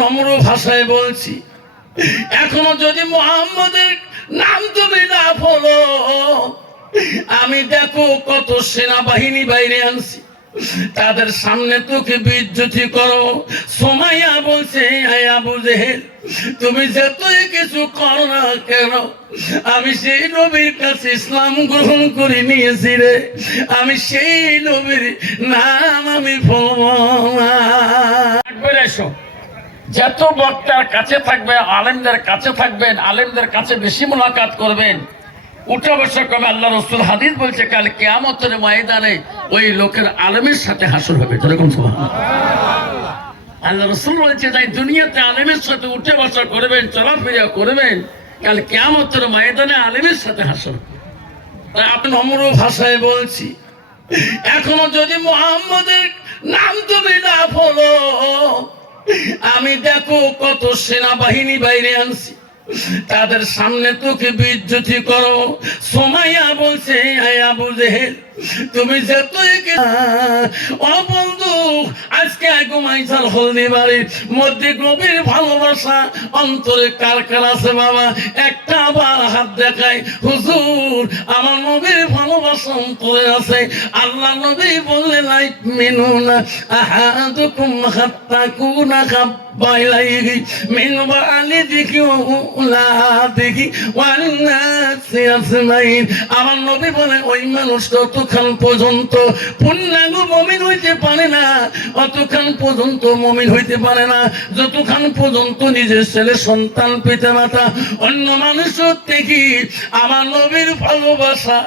নম্র ভাষায় বলছি, এখনো যদি মুহাম্মদের নাম তুমি না বলো, আমি দেখো কত সেনাবাহিনী বাইরে আনছি, তাদের সামনে তোকে বিদ্যুতি করো। সুমাইয়া বলছে, আবু জেহেল, তুমি যতই কিছু করো না কেন, আমি সেই নবীর কাছে ইসলাম গ্রহণ করে নিয়েছি রে, আমি সেই নবীর নাম আমি যত বক্তার কাছে থাকবে, আলেমদের কাছে থাকবেন, আলেমদের কাছে বেশি মুলাকাত করবেন, উঠা বসা কবে। আল্লাহ রসুল হাদিস বলছে, কাল কিয়ামতের ময়দানে ওই লোকের আলেমের সাথে হাসর হবে। যেরকম আল্লাহ রসুল বলছে, তাই দুনিয়াতে আলেমের সাথে উঠে বসা করবেন, চলাফেরা করবেন, কাল কিয়ামতের ময়দানে আলেমের সাথে হাসর। তাই আপনি নম্র ভাষায় বলছি, এখনো যদি মুহাম্মদের নাম তুমি না বলো, আমি দেখো কত সেনাবাহিনী বাইরে আনছি, তাদের সামনে তোকে বিদ্যুতি করো। সুমাইয়া বলছে, আবু জেহেল, তুমি যতই ও বন্ধু, আজকে ঘুমাইছাল হলদি বাড়ির মধ্যে গভীর ভালোবাসা অন্তরে কার কার আছে বাবা? একটা আবার হাত দেখায়। হুজুর, আমার নবীর ভালোবাসা অন্তরে আছে। আল্লাহ নবী বললেন, মিনুনা আহাদুকুম হাত্তা কুনা হাব্বা ইলাইহি মিন ওয়ালিদিহি ওয়া উলাদিহি ওয়ান নাসি আজমাইন। আমার নবী বলে, ওই মানুষ ততক্ষণ পর্যন্ত পূর্ণাঙ্গ মুমিন হইতে পারে না, অতক্ষণ পর্যন্ত মুমিন হইতে পারে না যতক্ষণ পর্যন্ত নিজের ছেলে সন্তান পিতা মাতা অন্য মানুষের থেকে আমার নবীর ভালোবাসা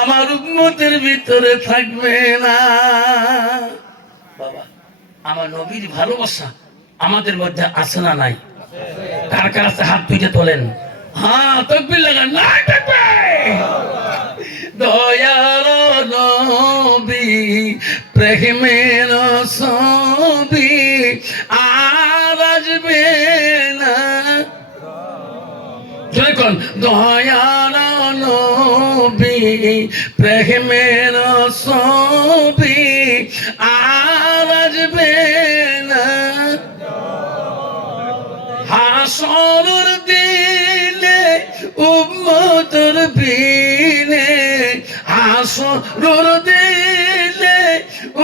আমার উম্মতের ভিতরে থাকবে না। বাবা, আমার নবীর ভালোবাসা আমাদের মধ্যে আছে না নাই? কার কার আছে হাত তুলে তোলেন। হ্যাঁ, তাকবীর লাগান। না তাকবীর। দয়ার নবী প্রেমের ছবি আর আসবে না। যখন দয়ার নবী প্রেমের ছবি আর আসবে না। হাসরের দিনে উম্মতের বিনে, হাসরের দিনে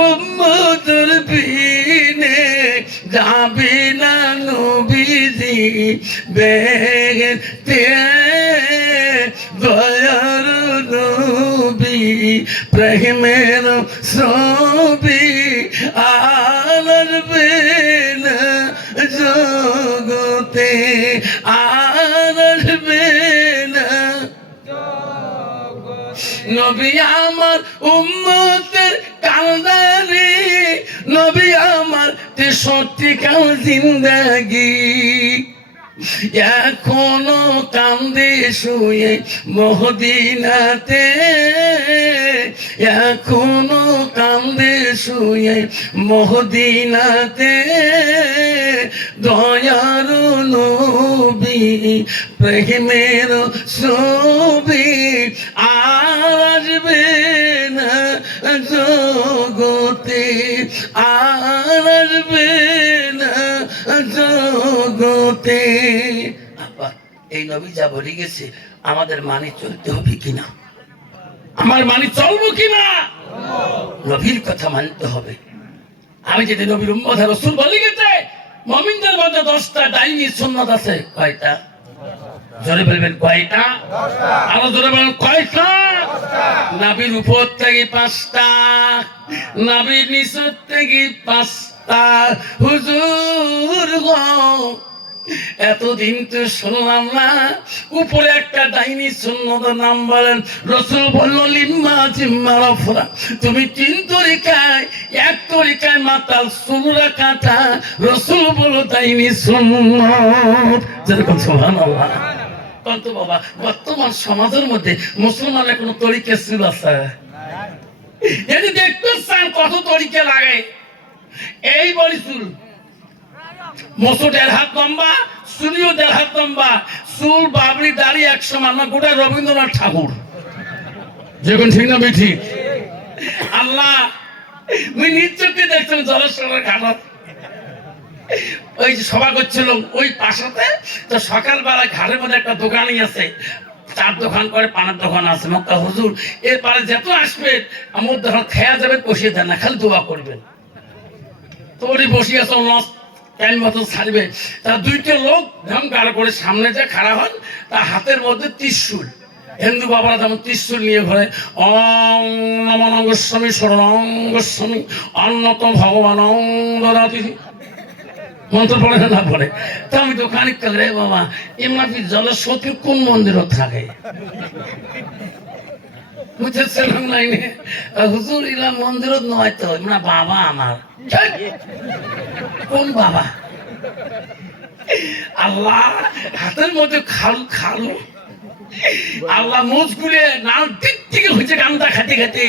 উম্মতের বিনে যাবি না নবীজি বেহেশতে। দয়ার নবী প্রেমের ছবি আর আসবে না জগতে, আর আসবে না। নবী আমার উম্মতের কান্দারি, নবী আমার 63 কাল জিন্দেগি, এখনো কান্দে শুয়ে মদিনাতে, এখনো কান্দে শুয়ে মদিনাতে। দয়ার নবী প্রেমের ছবি আর আসবে না জগতে, আর আসবে না জগতে। এই নবী যা বলে গেছে, আমাদের মানি চলতে হবে কিনা? আমার মানি চলবো কিনা? নবীর কথা মানতে হবে। আমি যদি নবীর উম্মত রাসূল বলে গেছে, মুমিনদের মধ্যে 10টা দাইনি সুন্নাত আছে। কয়টা? জোরে বলবেন, কয়টা? আরো জোরে বলবেন, কয়টা? নবীর উপর থেকে 5টা, নবীর নিচের থেকে 5টা। হুজুর গো, এতদিন তো শুনলাম না, উপরে একটা ডাইনি সুন্নতের নাম বলেন। রাসূল বলল, লিম্মা জিম্মা রাফরা, তুমি 3 তরিকায়, এক তরিকায় মাতাল সুরা কাটা। রাসূল বলল, ডাইনি সুন্নত। যেরকম সুবহানাল্লাহ। কিন্তু বাবা, বর্তমান সমাজের মধ্যে মুসলমানের কোন তরিকা ছিল আছে? যদি দেখতে চান কত তরিকা লাগে, এই বলি চুল মসু 1.5 হাত লম্বা, চুলিও 1.5 হাত লম্বা, চুল বাবরি দাড়ি 100 মানা, গোটা রবীন্দ্রনাথ ঠাকুর। যখন ঠিক না ঠিক? আল্লাহ নিজ চোখে দেখছেন জলেশ্বরের ঘাটত। ওই যে সভা করছিল ওই পাশাতে, তো সকালবেলা ঘরের মধ্যে একটা দোকানই আছে, চার দোকান করে, পানের দোকান আছে। মক্কা হুজুর এরপরে যত আসবে আমার দোকান খেয়া যাবে, বসিয়ে দেন না, খালি দোয়া করবেন। তো ওরই বসিয়ে আছে, টাইম মতো ছাড়বে। তা দুইটা লোক ধাম গাড়ো করে সামনে যে খাড়া হন, তার হাতের মধ্যে ত্রিশূল, হিন্দু বাবারা যেমন ত্রিশূল নিয়ে ঘরে অং নমঃ গোস্বামী শরণং গোস্বামী অন্যতম ভগবান অং দদাতি মন্ত্র পড়ে না পড়ে। তা আমি তো খানিকটা রে বাবা এমনি জলস্বতী কোন মন্দিরও থাকে বুঝেছিলাম নাই, হুজুর ইলাম মন্দিরও নয় তো না বাবা আমার। কোন বাবা? আল্লাহ হাতের মধ্যে খালু খালু, আল্লাহ মুখ গুলে নাল টিক টিকে হয়েছে গানটা খেতে খেতে।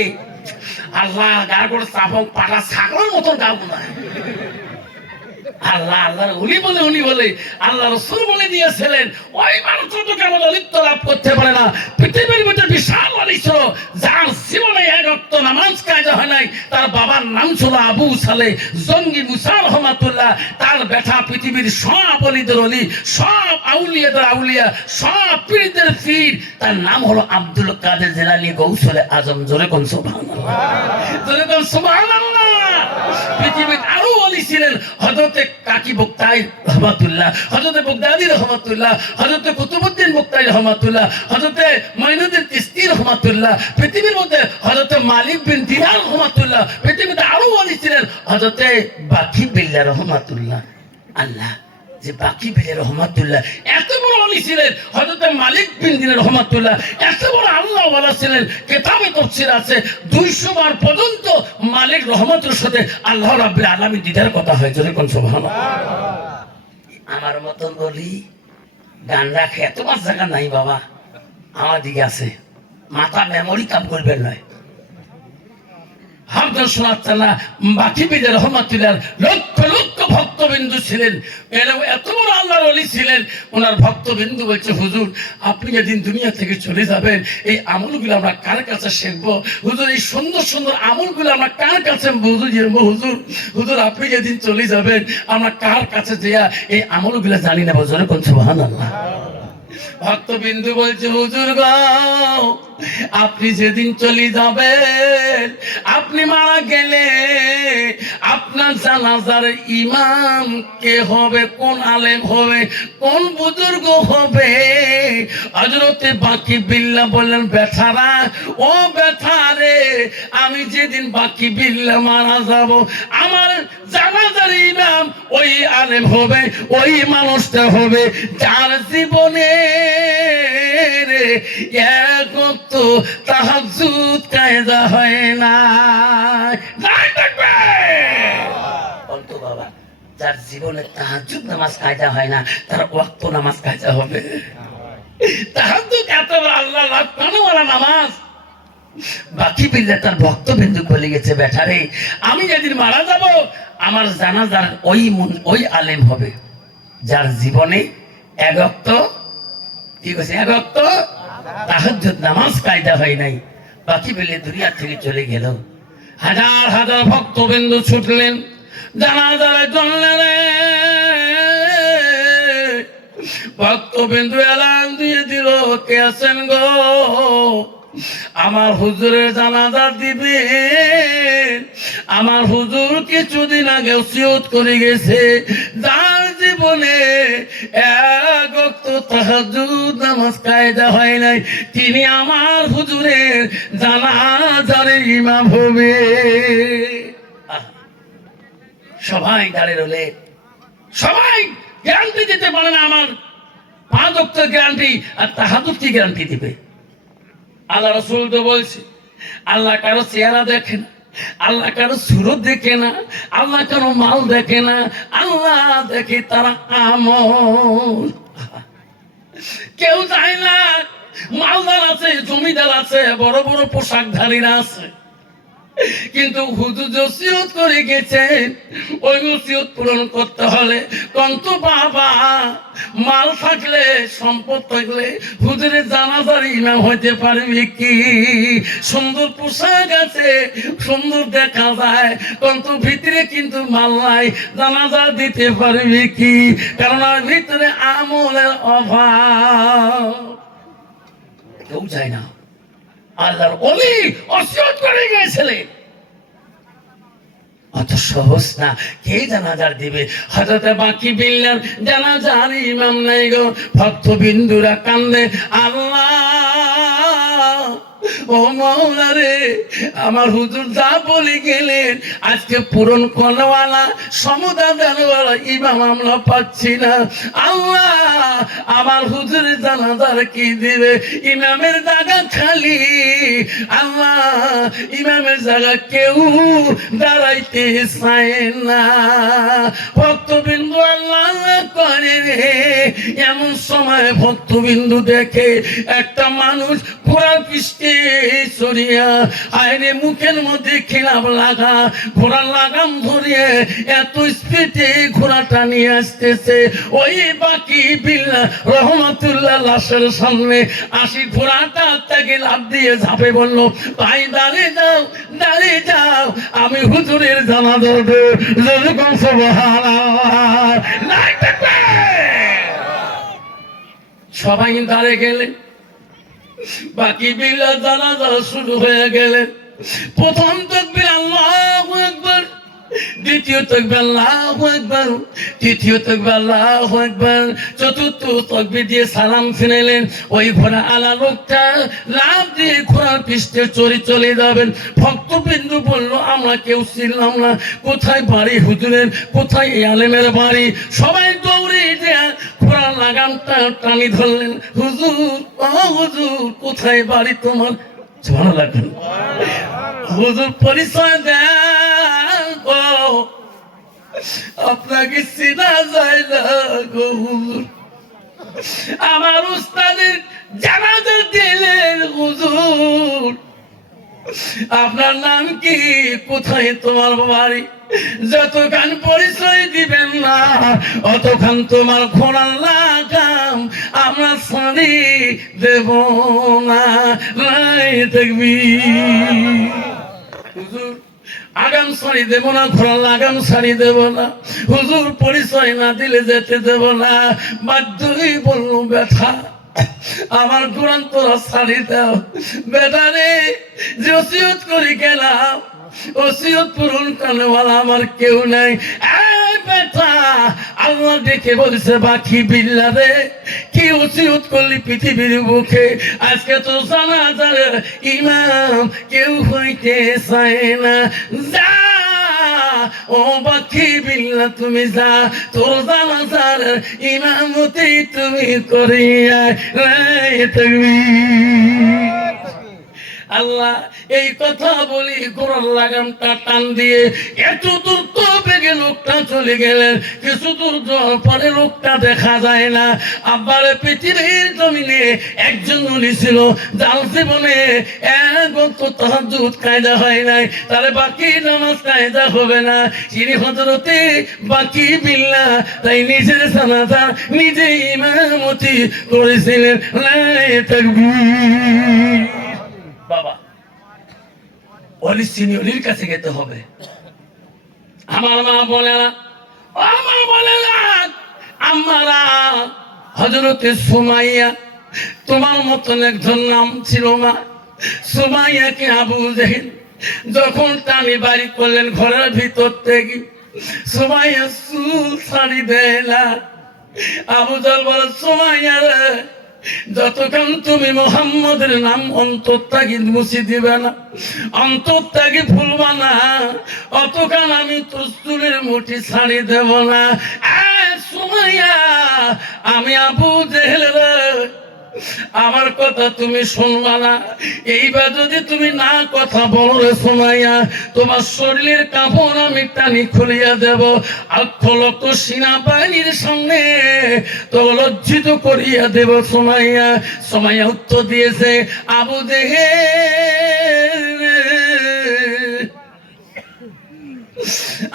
আল্লাহ গান করে চাপক পাটা ছাগলের মতন গাবো না। আল্লাহ আল্লাহর উনি বলে আল্লাহ রাসূল বলে দিয়েছিলেন ওই মানুষ তো কেমন লিপ্ত লাভ করতে পারে না। পৃথিবীর ভিতরে বিশাল অলিশ যার জীবনে এক ওয়াক্ত নামাজ কাজা হয় নাই, তার বাবার নাম ছিল আবু সালেহ জঙ্গি মুসা রহমাতুল্লাহ। তার বেটা পৃথিবীর সব অলিদের অলি, সব আউলিয়াদের আউলিয়া, সব পীরদের পীর, তার নাম হলো আব্দুল কাদের জিলানী গৌসুলে আজম। জোরে কোন সুবহানাল্লাহ, জোরে কোন সুবহানাল্লাহ। পৃথিবীর আরো অলি ছিলেন হযরতে কাকি বক্তাই রহমাতুল্লাহ, হযরতে বগদাদি রহমাতুল্লাহ, হযরতে কুতুবউদ্দিন বক্তাই রহমাতুল্লাহ, হযরতে মাইনুদ্দিন চিশতি রহমাতুল্লাহ। পৃথিবীর মধ্যে হযরতে মালিক বিন দিনার রহমাতুল্লাহ। পৃথিবীতে আরো অলি ছিলেন হযরতে বাকি বিল্লাহ রহমাতুল্লাহ। আল্লাহ যে বাকি বিল্লাহ রহমাতুল্লাহ এত বড় অলি ছিলেন, হযরতে মালিক বিন দিনার রহমাতুল্লাহ এত বড় আল্লাহ ওয়ালা ছিলেন। কিতাবে তাফসীর আছে 200 বার পর্যন্ত মালিক রহমতের সাথে আল্লাহ রাব্বুল আলামিন দিদার কথা হয়। জোরে কোন সুবহানাল্লাহ। আমার মতন বলি গান রাখে এত মাছ জায়গা নাই বাবা, আমার দিকে আছে, মাথা মেমোরি কাম করবেন নয়। হামদা শোনাচ্ছেন না বাকি বিদের রহমাতুল্লাহ লক্ষ লক্ষ ভক্তবিন্দু ছিলেন, এত বড় আল্লাহর ওলি ছিলেন। ওনার ভক্তবিন্দু বলছে হুজুর আপনি যেদিন দুনিয়া থেকে চলে যাবেন এই আমলগুলো আমরা কার কাছে শিখবো? হুজুর এই সুন্দর সুন্দর আমলগুলো আমরা কার কাছে হুজুর হুজুর আপনি যেদিন চলে যাবেন আমরা কার কাছে যেয়া এই আমলগুলো জানি না। হুজুর কোন সুবহানাল্লাহ। ভক্তবিন্দু বলছে হুজুর গো আপনি যেদিন চলে যাবেন, আপনি মারা গেলে আপনার জানাজার ইমাম কে হবে, কোন আলেম হবে, কোন বুজুর্গ হবে? হযরতে বাকি বিল্লাহ বললেন বেচারা ও বেচারে, আমি যেদিন বাকি বিল্লাহ মারা যাব আমার জানাজার ইমাম ওই আলেম হবে, ওই মানুষটা হবে যার জীবনে এক ওয়াক্ত তাহাজ্জুদ কায়দা হয় না। বলতো বাবা যার জীবনে তাহাজ্জুদ নামাজ কায়দা হয় না তার ওয়াক্ত নামাজ কায়দা হবে। তাহাজ্জুদ এত আল্লাহ লাগানোওয়ালা নামাজ। বাকি বিল্লাহ তার ভক্তবিন্দু বলে গেছে বেটারে আমি যেদিন মারা যাব আমার জানাজার ওই আলেম হবে যার জীবনে এক ওয়াক্ত কি কইছে এক ওয়াক্ত তাহাজ্জুদ নামাজ কায়দা হয় নাই। বাকি বিল্লাহ দুনিয়া থেকে চলে গেল। হাজার হাজার ভক্তবিন্দু ছুটলেন জানাজার জন্য। ভক্তবিন্দু এলান দিয়ে দিল কে আছেন গো আমার হুজুরের জানাজা দিবেন? আমার হুজুর কিছুদিন আগে ওসিয়ত করে গেছে যার জীবনে এক ওয়াক্ত তাহাজ্জুদ নামাজ কায়দা হয় নাই তিনি আমার হুজুরের জানাজার ইমাম হবে। সবাই দাঁড়িয়ে রইলে, সবাই গ্যারান্টি দিতে পারে না আমার 5 ওয়াক্তের গ্যারান্টি আর তাহাজ্জুদ কি গ্যারান্টি দিবে? আল্লাহ রাসূল তো বলছে আল্লাহ কারো চেহারা দেখে না, আল্লাহ কারো সুরত দেখে না, আল্লাহ কারো মাল দেখে না, আল্লাহ দেখে তারা আমল। কেউ চায় না মালদার আছে, জমিদার আছে, বড় বড় পোশাকধারীরা আছে, কিন্তু হুজুর ওসিয়ত করে গেছেন, ওই ওসিয়ত পূরণ করতে হলে কন্ত বাবা মাল থাকলে সম্পদ থাকলে হুজুরের জানাজার ইমাম হইতে পারবে কি? সুন্দর পোশাক আছে, সুন্দর দেখা যায়, কিন্তু ভিতরে কিন্তু মাল নাই, জানাজা দিতে পারবে কি? কারণ ভিতরে আমলের অভাব। কেউ যায় না। আল্লাহর ওলি ওসিয়ত করে গিয়েছিলেন, অত সহজ না। কে জানাজার দিবে? হযরত বাকি বিল্লার জানাজার ইমাম নাই গো। ভক্তবিন্দুরা কান্দে, আল্লাহ ও মাওলা রে, আমার হুজুর যা বলে গেলেন আজকে পূরণ করনেওয়ালা সমুদা জানওয়ালা ইমাম আমরা পাচ্ছি না। আল্লাহ আমার হুজুরের জানাজার কি দিবে? ইমামের জায়গা খালি। আল্লাহ ইমামের জায়গা কেউ দাঁড়াইতে চায় না। ভক্তবিন্দু আল্লাহ করে রে, এমন সময় ভক্তবিন্দু দেখে একটা মানুষ ঘোড়ার পৃষ্ঠে চড়িয়া আইনে মুখের মধ্যে খিলাপ লাগা ঘোড়ার লাগাম ধরিয়ে এত স্পিডে ঘোড়াটা নিয়ে আসতেছে। ওই বাকি বিল্লাহ রহমাতুল্লাহ লাশের সামনে আসি ঘোড়াটা তাকে লাফ দিয়ে ঝাঁপে বলল, ভাই দাঁড়িয়ে যাও, দাঁড়িয়ে যাও, আমি হুজুরের জানাজা দেব। যেরকম সবাই দাঁড়িয়ে গেলেন। বাকি বিল্লাহ জানাজা শুরু হয়ে গেলেন। প্রথম তাকবীর আল্লাহু আকবার, দ্বিতীয় তাকবীর আল্লাহু আকবার, তৃতীয় তাকবীর আল্লাহু আকবার, চতুর্থ তাকবীর দিয়ে সালাম ফিরাইলেন। ওই ঘোড়া আলা লোকটা লাফ দিয়ে ঘোড়ার পৃষ্ঠে চলে যাবেন। ভক্তবিন্দু বলল, আমরা কেউ ছিলাম না, কোথায় বাড়ি হুজুরের, কোথায় এই আলেমের বাড়ি? সবাই দৌড়ে যে ঘোড়ার লাগামটা টানি ধরলেন। হুজুর, ও হুজুর, কোথায় বাড়ি তোমার? ভালো লাগবে না। হুজুর পরিচয় দেন গো, আপনাকে চেনা যায় না গো হুজুর। আমার উস্তাদের জানাজা দিলেন হুজুর। আপনার নাম কি? কোথায় তোমার বাড়ি? যতক্ষণ পরিচয় দিবেন না অতক্ষণ তোমার ঘোড়ার লাগাম আমরা ছাড়ি দেব না। দেখবি হুজুর, আগাম ছাড়ি দেব না, ঘোড়ার লাগাম ছাড়ি দেব না, হুজুর পরিচয় না দিলে যেতে দেব না। বাধ্যই বলল, ব্যথা আমার কোরআন তোরা ছাড়ি দাও। বেটারে যে ওসিয়ত করে গেলাম, ওসিয়ত পূরণ করনেওয়ালা আমার কেউ নাই। বেটা আল্লাহ দেখে বলছে, বাকি বিল্লাহ রে, কি ওসিয়ত করলি পৃথিবীর বুকে? আজকে তো জানাজার ইমাম কেউ হইতে চায় না। যা ও বাকি বিল্লাহ, তুমি যা, তোর জানাজার ইমামতি তুমি করিয়া আল্লাহ এই কথা বলি ঘোড়ার লাগামটা টান দিয়ে এত দূর তো বেগে লোকটা চলে গেলেন। কিছু দূর যাওয়ার পরে লোকটা দেখা যায় না। আবার পৃথিবীর জমিনে একজন উনি ছিল যার জীবনে এক ওয়াক্ত তাহাজ্জুদ কায়দা হয় নাই, তাহলে বাকি নামাজ কায়দা হবে না। তিনি হযরতে বাকি বিল্লাহ, তাই নিজের জানাজা নিজে ইমামতি করেছিলেন। তাকবীর। বাবা অলি সিনিয়রের কাছে যেতে হবে। আমার মা বলে না, আমার বলে না, আমারা হযরতে সুমাইয়া, তোমার মতন একজন নাম ছিল মা। সুমাইয়াকে আবু জেহেল যখন টানি বাড়ি করলেন ঘরের ভিতর থেকে, সুমাইয়া চুল ছাড়ি দেয় না। আবু জাহেল বলে, সুমাইয়া রে, যতক্ষণ তুমি মুহাম্মদের নাম অন্তর থেকে মুছে দিবে না, অন্তর থেকে ভুলবা না, অতক্ষণ আমি তোর চুলের মুঠি ছাড়ি দেব না। সুমাইয়া, আমি আবু জেহেল রে, আমার কথা তুমি শুনবা না। এইবার যদি তুমি না কথা বলো রে সুমাইয়া, তোমার শরীরের কাপড় আমি টানি খুলিয়া দেব, আর লক্ষ সেনাবাহিনীর সামনে তো লজ্জিত করিয়া দেব সুমাইয়া। সুমাইয়া উত্তর দিয়েছে, আবু জেহেল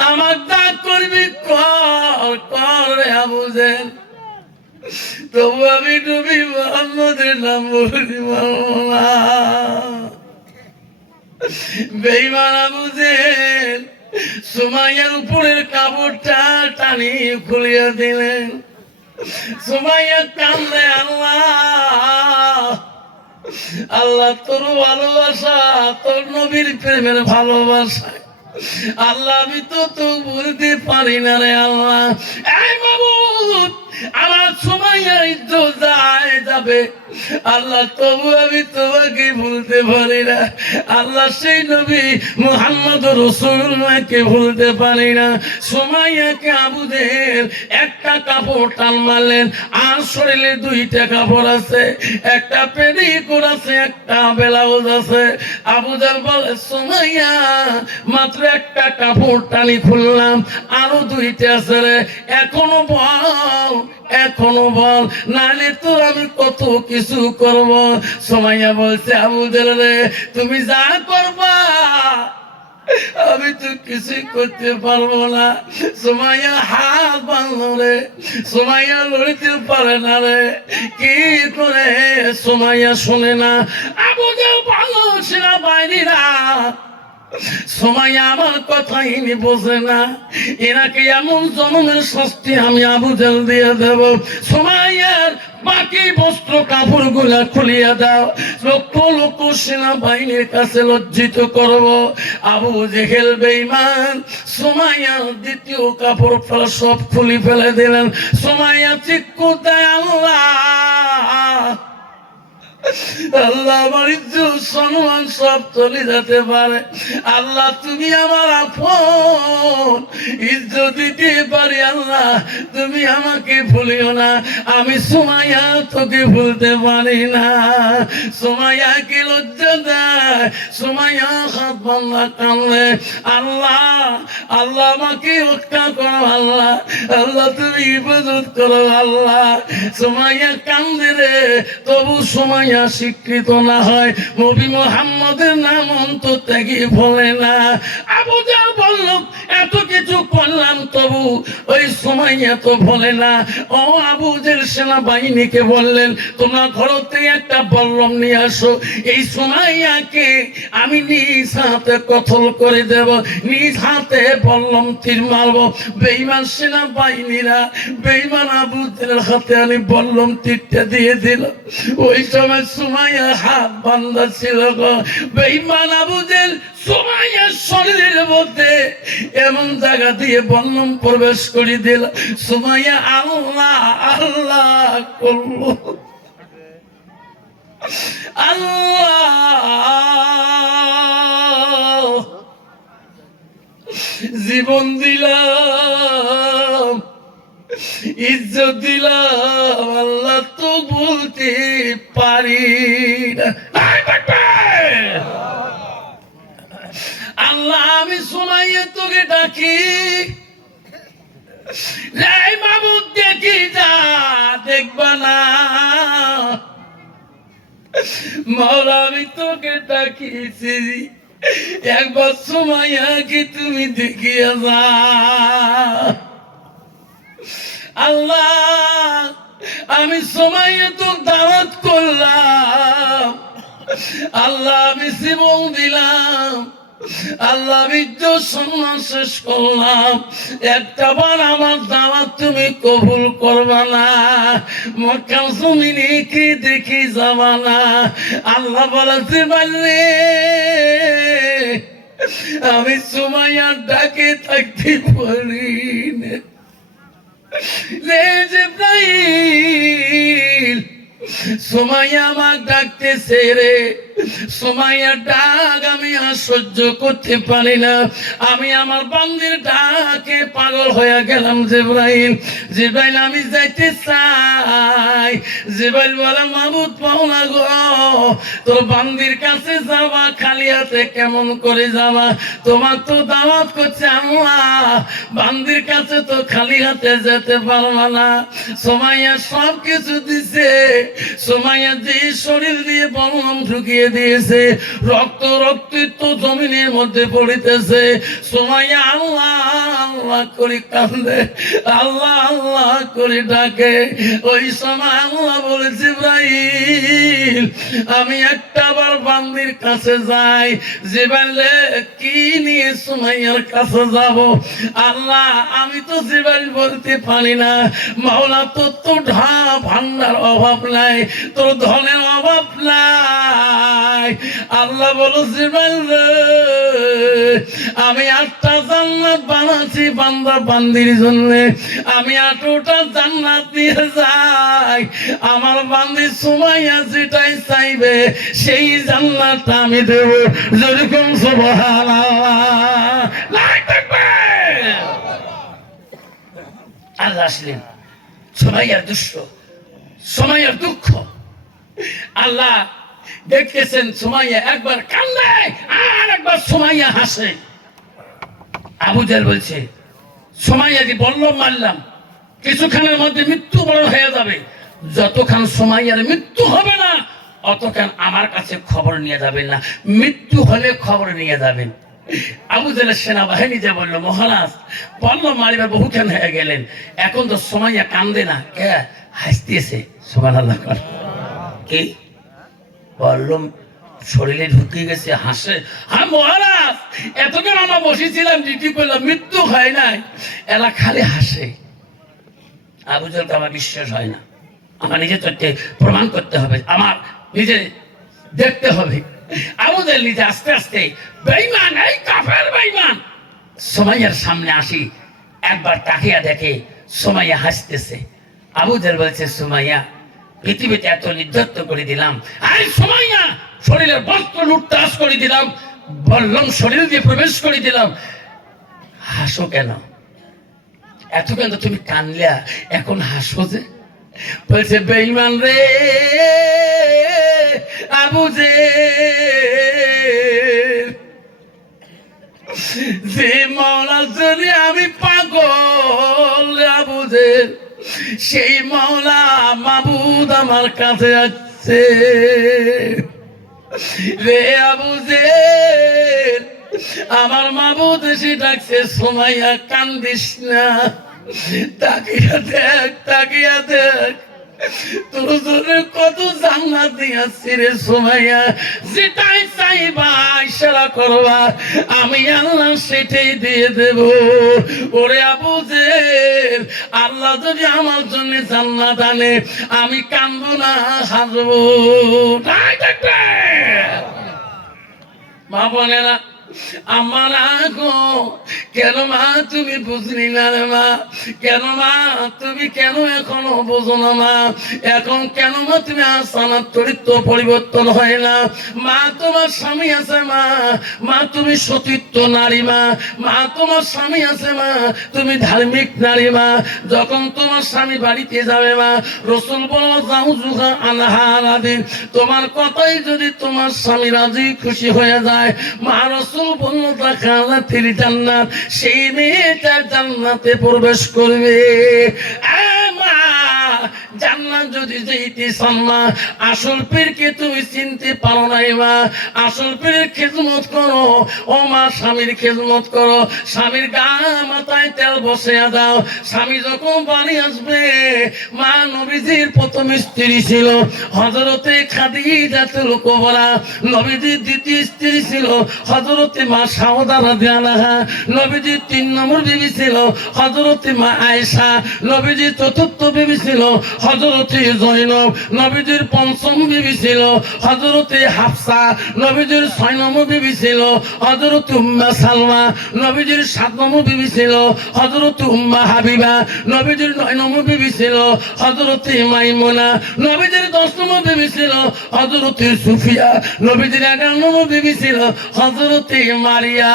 আমার ডাক করবি কর কর রে আবু জেহেল, তবু আমি নবী মুহাম্মদের নাম বলতে পারবো না। বেঈমান আবু জেহেল সুমাইয়ার উপরের কাপড়টা টানি খুলিয়া দিলেন। সুমাইয়া কান্দে, আল্লাহ আল্লাহ তোর ভালোবাসা, তোর নবীর প্রেমের ভালোবাসা আল্লাহ আমি তো বলতে পারি না রে আল্লাহ। এই মাবুদ, আমার সুমাইয়া ইজ্জত যায় যাবে আল্লাহ, তবু আমি তোমাকে ভুলতে পারি না আল্লাহ। সেই নবী মুহাম্মদ রাসূলুল্লাহকে ভুলতে পারি না। সুমাইয়াকে আবু জেহেল একটা কাপড় টান মারলেন, আর শরীরে দুইটা কাপড় আছে, একটা পেটিকোট আছে, একটা ব্লাউজ আছে। আবু জেহেল বলে, সুমাইয়া মাত্র একটা কাপড় টানি খুললাম, আরো দুইটা আছে রে, এখনো বল, এখনো বল, নাহলে তোর আমি কত কিছু করব। সুমাইয়া বলছে, আবু জেহেল রে তুমি যা করবা আমি তো কিছুই করতে পারবো না। সুমাইয়া হাত বাঁধলো রে, সুমাইয়া লড়তে পারে না রে, কি করে সুমাইয়া শোনে না। আবু জেহেল ভালো সেনাবাহিনীরা সুমাইয়া আমার কথাই বোঝে না, এনাকে এমন জনমের শাস্তি আমি আবু জেহেল দিয়ে দেব। সুমাইয়ার বাকি বস্ত্র কাপড় গুলা খুলিয়া দাও, লক্ষ লক্ষ সেনাবাহিনীর কাছে লজ্জিত করব। আবু জেহেল বেঈমান সুমাইয়ার দ্বিতীয় কাপড় সব খুলি ফেলে দিলেন। সুমাইয়া চিৎকার দেয়, আল্লাহ আল্লাহ আমার ইজ্জত সম্মান সব চলে যেতে পারে, আল্লাহ তুমি আমার আপন, ইজ্জত দিতে পারি আল্লাহ, তুমি আমাকে ভুলিও না, আমি সুমাইয়া তোকে ভুলতে পারি না। সুমাইয়াকে লজ্জা দেয়, সুমাইয়া হাত বান্ধা কান্দে, আল্লাহ আল্লাহ আমাকে রক্ষা করো আল্লাহ, আল্লাহ তুমি ইবাদত করো আল্লাহ। সুমাইয়া কান্দে রে, তবু সুমাইয়া স্বীকৃত না হয়, নবী মুহাম্মদের নাম অন্তর থেকে ভোলে না। আবু জেহেল বলল, এত কিছু করলাম তবু ওই সুমাইয়া তো ভোলে না। ও আবু জেহেল সেনাবাহিনীকে বললেন, তোমরা ঘর থেকে একটা বল্লম নিয়ে আসো, এই সুমাইয়াকে আমি নিজ হাতে কতল করে দেব, নিজ হাতে বল্লম তীর মারব। বেঈমান সেনাবাহিনীরা বেঈমান আবু জেহেলের হাতে আমি বল্লম তীরটা দিয়ে দিল। ওই সময় সুমাইয়া হাত বান্ধা ছিল গো। বেঈমান আবু জেহেল সুমাইয়ার শরীরের মধ্যে এমন জায়গা দিয়ে বল্লম প্রবেশ করে দিল, সুমাইয়া আল্লাহ আল্লাহ করলো, আল্লাহ জীবন দিলাম, ইজ্জত দিলাম, আল্লাহ তো বলতে পারি না। আল্লাহ আমি সুমাইয়া তোকে ডাকি, মাবুদ দেখি যা দেখবা না, মওলা আমি তোকে ডাকিছি, একবার সুমাইয়াকে তুমি দেখিয়া যা। আল্লাহ আমি সুমাইয়া তোর দাওয়াত করলাম, আল্লাহ আমি জীবন দিলাম, আল্লাহ ইজ্জত সম্মান শেষ করলাম, একটা বার আমার দাওয়াত তুমি কবুল করবা না, মক্কার জমিনে কি দেখি যাবা না। আল্লাহ বলতে পারলে আমি সুমাইয়ার ডাকে থাকতে পারি না। জিবরাইল সুমাইয়া আমার ডাকতেছে রে, সুমাইয়ার ডাক আমি আর সহ্য করতে পারি না, আমি আমার বান্দির ডাকে পাগল হয়ে গেলাম। জিবরাইল জিবরাইল আমি যাইতে চাই। জিবরাইল বলে, মাবুদ পাওনা গো, তোর বান্দির কাছে যাবা খালি হাতে কেমন করে যাবা, তোমার তো দাওয়াত করছে আল্লাহ, বান্দির কাছে তো খালি হাতে যেতে পারবা না। সুমাইয়া সব কিছু দিছে, সুমাইয়া যে শরীর দিয়ে বললাম ঢুকিয়ে দিয়ে দিয়েছে, রক্ত রক্তিত জমিনের মধ্যে পড়িতেছে। সুমাইয়া আল্লাহ আল্লাহ করে কান্দে, আল্লাহ আল্লাহ করে ডাকে। ওই সময় আল্লাহ বলে, জিবরাইল আমি একটা বার বান্দির কাছে যাই। জিবরাইল কি নিয়ে সুমাইয়ার কাছে যাব? আল্লাহ আমি তো জিবরাইল বলতে পারি না, মাওলা তোর তো ভান্ডার অভাব নাই, তোর ধনের অভাব নাই। আল্লাহ বলো, জিবরাইল আমি 8টা জান্নাত বানাচ্ছি বান্দা বান্দির জন্য, আমি 8টা জান্নাত নিয়ে যাই। আমার বান্দি সুমাইয়া যেটাই চাইবে সেই জান্নাতটা আমি দেব। যেরকম সুবহানাল্লাহ। আল্লাহ আসলেন, সুমাইয়ার দুঃখ, সুমাইয়ার দুঃখ আল্লাহ দেখতেছেন। সুমাইয়া একবার কান্দে আর একবার সুমাইয়া হাসে। আবু জাহেল বলছে, সুমাইয়াকে বললাম মারলাম, কিছুক্ষণের মধ্যে মৃত্যু বরণ হয়ে যাবে, যতক্ষণ সুমাইয়ার মৃত্যু হবে না অতক্ষণ আমার কাছে খবর নিয়ে যাবেন না, মৃত্যু হলে খবর নিয়ে যাবেন। আবু জাহেলের সেনাবাহিনী যে বললো, মহারাজ বললো মারিবার বহুক্ষণ হয়ে গেলেন, এখন তো সুমাইয়া কান্দে না, কে হাসতেছে। সুবহানাল্লাহ। কি বললাম শরীরে ঢুকে গেছে, হাসে। হ্যাঁ মহারাজ, এতক্ষণ আমরা বসেছিলাম ডিউটি করলাম, মৃত্যু হয় নাই, এরা খালি হাসে। আবু জাহেলকে আমার বিশ্বাস হয় না, আমার নিজে তথ্যে প্রমাণ করতে হবে, আমার নিজে দেখতে হবে। আবু জাহেল নিজে আস্তে আস্তে বেঈমান, এই কাফের বেঈমান সুমাইয়ার সামনে আসি, একবার তাকিয়া দেখে সুমাইয়া হাসতেছে। আবু জাহেল বলছে, সুমাইয়া পৃথিবীতে এত নির্যাতন করে দিলাম, আর সুমাইয়া শরীরের বস্ত্র লুটতাস করে দিলাম, বললাম শরীর দিয়ে প্রবেশ করে দিলাম, হাসো কেন? এতক্ষণ তো তুমি কানলিয়া, এখন হাসো যে? বলছে, বেঈমান রে আবু জাহেল, যে মাওলার জন্য আমি পাগল আবু জাহেল, সেই মাওলা মাবুদ আমার কাছে আসছে রে আবু জাহেল, আমার মাবুদ এসে ডাকছে, সুমাইয়া কান্দিস না, তাকিয়া দেখ, তাকিয়া দেখ, তোর জন্য কত জান্নাত দিয়েছি রে সুমাইয়া, যেটাই চাইবা ইশারা করবা আমি আল্লাহ সেটাই দিয়ে দেব। ওরে আবু জাহেল, আল্লাহ যদি আমার জন্য জান্নাত আনে আমি কাঁদবো না, হাসবো। মা বোনেরা আমার গো, কেন মা তুমি বুঝলি না রে মা? কেন মা তুমি কেন এখনো বোঝো না মা? এখন কেন মা তুমি আসানার চরিত্র পরিবর্তন হয় না? মা তোমার স্বামী আছে মা, মা তুমি সতীত্ব নারী মা, মা তোমার স্বামী আছে মা, তুমি ধার্মিক নারী মা। যখন তোমার স্বামী বাড়িতে যাবে মা, রসুল বলো যাও জুহা আনহারা দিন, তোমার কথাই যদি তোমার স্বামী রাজি খুশি হয়ে যায়, মা রসুল বলল জান্নাতের জান্নাত, সেই মেয়েটা জান্নাতে প্রবেশ করবে। মা জান্নাত যদি যেতে চান মা, আসল পীরকে তুমি চিনতে পারো নাই মা, আসল পীরের খেদমত করো ও মা, স্বামীর খেদমত করো, স্বামীর গা মাথায় তেল বসিয়ে দাও। স্বামী যখন বাড়ি আসবে, মা নবীজির প্রথম স্ত্রী ছিল হযরতে খাদিজাতুল কুবরা, নবীজির দ্বিতীয় স্ত্রী ছিল হযরতে মা সাউদা রাদিয়াল্লাহু আনহা, নবীজির 3 নম্বর বিবি ছিল হযরতে মা আয়েশা, নবীজির চতুর্থ বিবি ছিল হযরতে জয়নব, নবীজির 5ম বিবি ছিল হযরতে হাফসা, নবীজির 6 নম্বর বিবি ছিল হযরতে উম্মে সালমা, নবীজির 7 নম্বর বিবি ছিল হযরতে উম্মে হাবিবা, নবীজির 9 নম্বর বিবি ছিল হযরতে মাইমুনা, নবীজির 10 নম্বর বিবি ছিল হযরতে সুফিয়া, নবীজির 11 নম্বর বিবি ছিল হযরতে মারিয়া।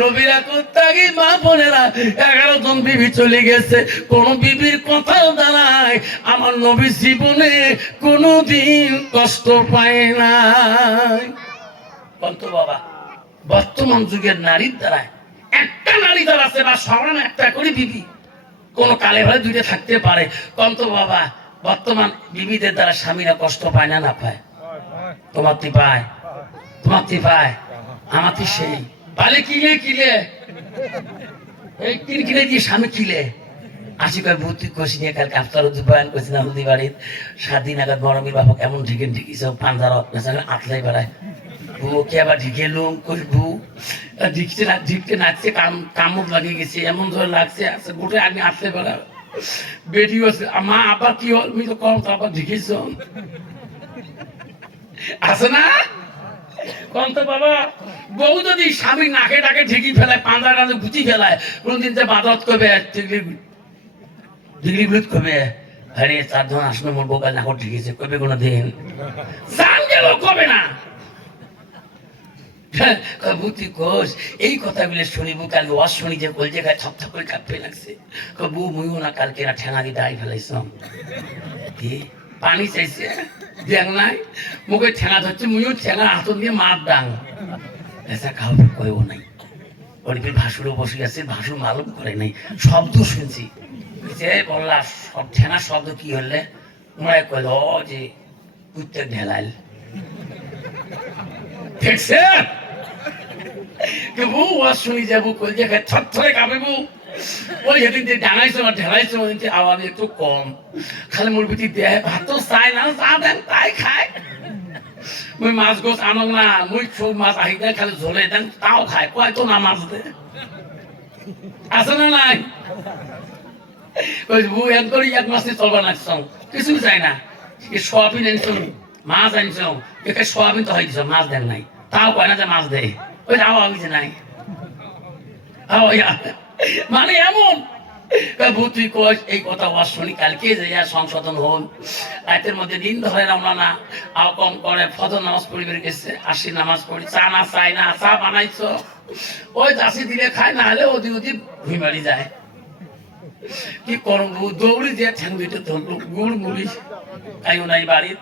নবীরা কোত্তাগি মা বোনেরা 11 জন বিবি চলে গেছে, কোন বিবির কথা দাঁড়ায় আমার নবী জীবনে কোনদিন কষ্ট পায় নাই। বলতো বাবা, বর্তমান যুগের নারীর দ্বারায় একটা নারী দ্বারা আছে বা সমান একটা করে বিবি, কোন কালে ভাই 2টা থাকতে পারে। কন্ত বাবা, বর্তমান বিবিদের দ্বারা স্বামীরা কষ্ট পায় না, না পায়? তোমার কি পায়? তোমার পায় আমার তো সেই পালে কিলে কিলে এই কিনে দিয়ে স্বামী কিলে আসি কয় ভূত কষি নিয়ে কালকে আফতার বয়ান করছিলাম নদী বাড়ির 7 দিন আগে গরমের বাবা কেমন ঢিকে ঢিকিস পাঞ্জার আতলাই বেড়ায় বউকে আবার ঢিকে লুম করবু ঢিকতে ঢিকতে নাচছে কামড় লাগিয়ে গেছে এমন ধরে লাগছে আছে গোটে আগে আতলে বেড়া বেটি আছে মা আবার কি হল আমি তো কম তো আবার ঢিকিস আছে না কম তো বাবা বউ যদি স্বামী নাকে ডাকে ঢিকি ফেলায় পাঞ্জার কাছে গুচি ফেলায় কোনদিন যে বাদত করবে ডিগ্রি গুলো কবে আরে 4 জন আসলে মোর বোকা না ঠিক আছে কবে কোনো দিন জান গেল কবে না কবুতি কোষ এই কথাগুলো শুনিবু কালকে ওয়াজ শুনি যে কল জায়গায় ছপ ছপ করে কাঁপতে লাগছে কবু মুইও না কালকে না ঠেঙা দিয়ে দাঁড়িয়ে ফেলাইছিলাম কি পানি চাইছে দেখ নাই মুখে ঠেঙা ধরছে মুইও ঠেঙা হাত দিয়ে মার ডাং এসা কাউকে কয়েও নাই অনেকের ভাসুরও বসে আছে ভাসুর মালুম করে নাই শব্দ শুনছি যে বললা সব ঠেঙার শব্দ কি হলে মোড়ায় কইল যে কুত্তে ঢেলাইল দেখছে কেবু ওয়াজ শুনি যাবো কই যে থর থরে কাঁপেবু ওই যেদিন যে ডাঙাইছে না ঢেলাইছে ওদিন যে আওয়াজ একটু কম খালি মোর বিটি দেয় ভাত তো চাই না যা দেন তাই খায় মুই মাছ গোছ আনক না মুই সব মাছ আহি দেয় খালি ঝোলে দেন তাও খায় কয় তো না মাছ দে আছে না নাই বউ এক করে এক মাসে চলবা নাকছং কিছু চাই না সোয়াবিন আনছো মাছ আনছো একে সোয়াবিন তো হয়েছ মাছ দেন নাই তাও কয় না যে মাছ দেয় ওই আওয়া হয়েছে নাই মানে এমন ভূত তুই কস এই কথা ওয়াজ শুনি কালকে যে সংশোধন হল রাতের মধ্যে দিন ধরে রওনা না আও কম করে ফজর নামাজ পড়িবে গেছে আসি নামাজ পড়ি চা না চাই না চা বানাইছ ওই দাসি দিলে খায় না হলে ওদি ওদি ভুইমারি যায় কি করবো দৌড়ি যে ঠ্যাং দুইটা ধরলো গুড় মুড়ি খাইও নাই বাড়ির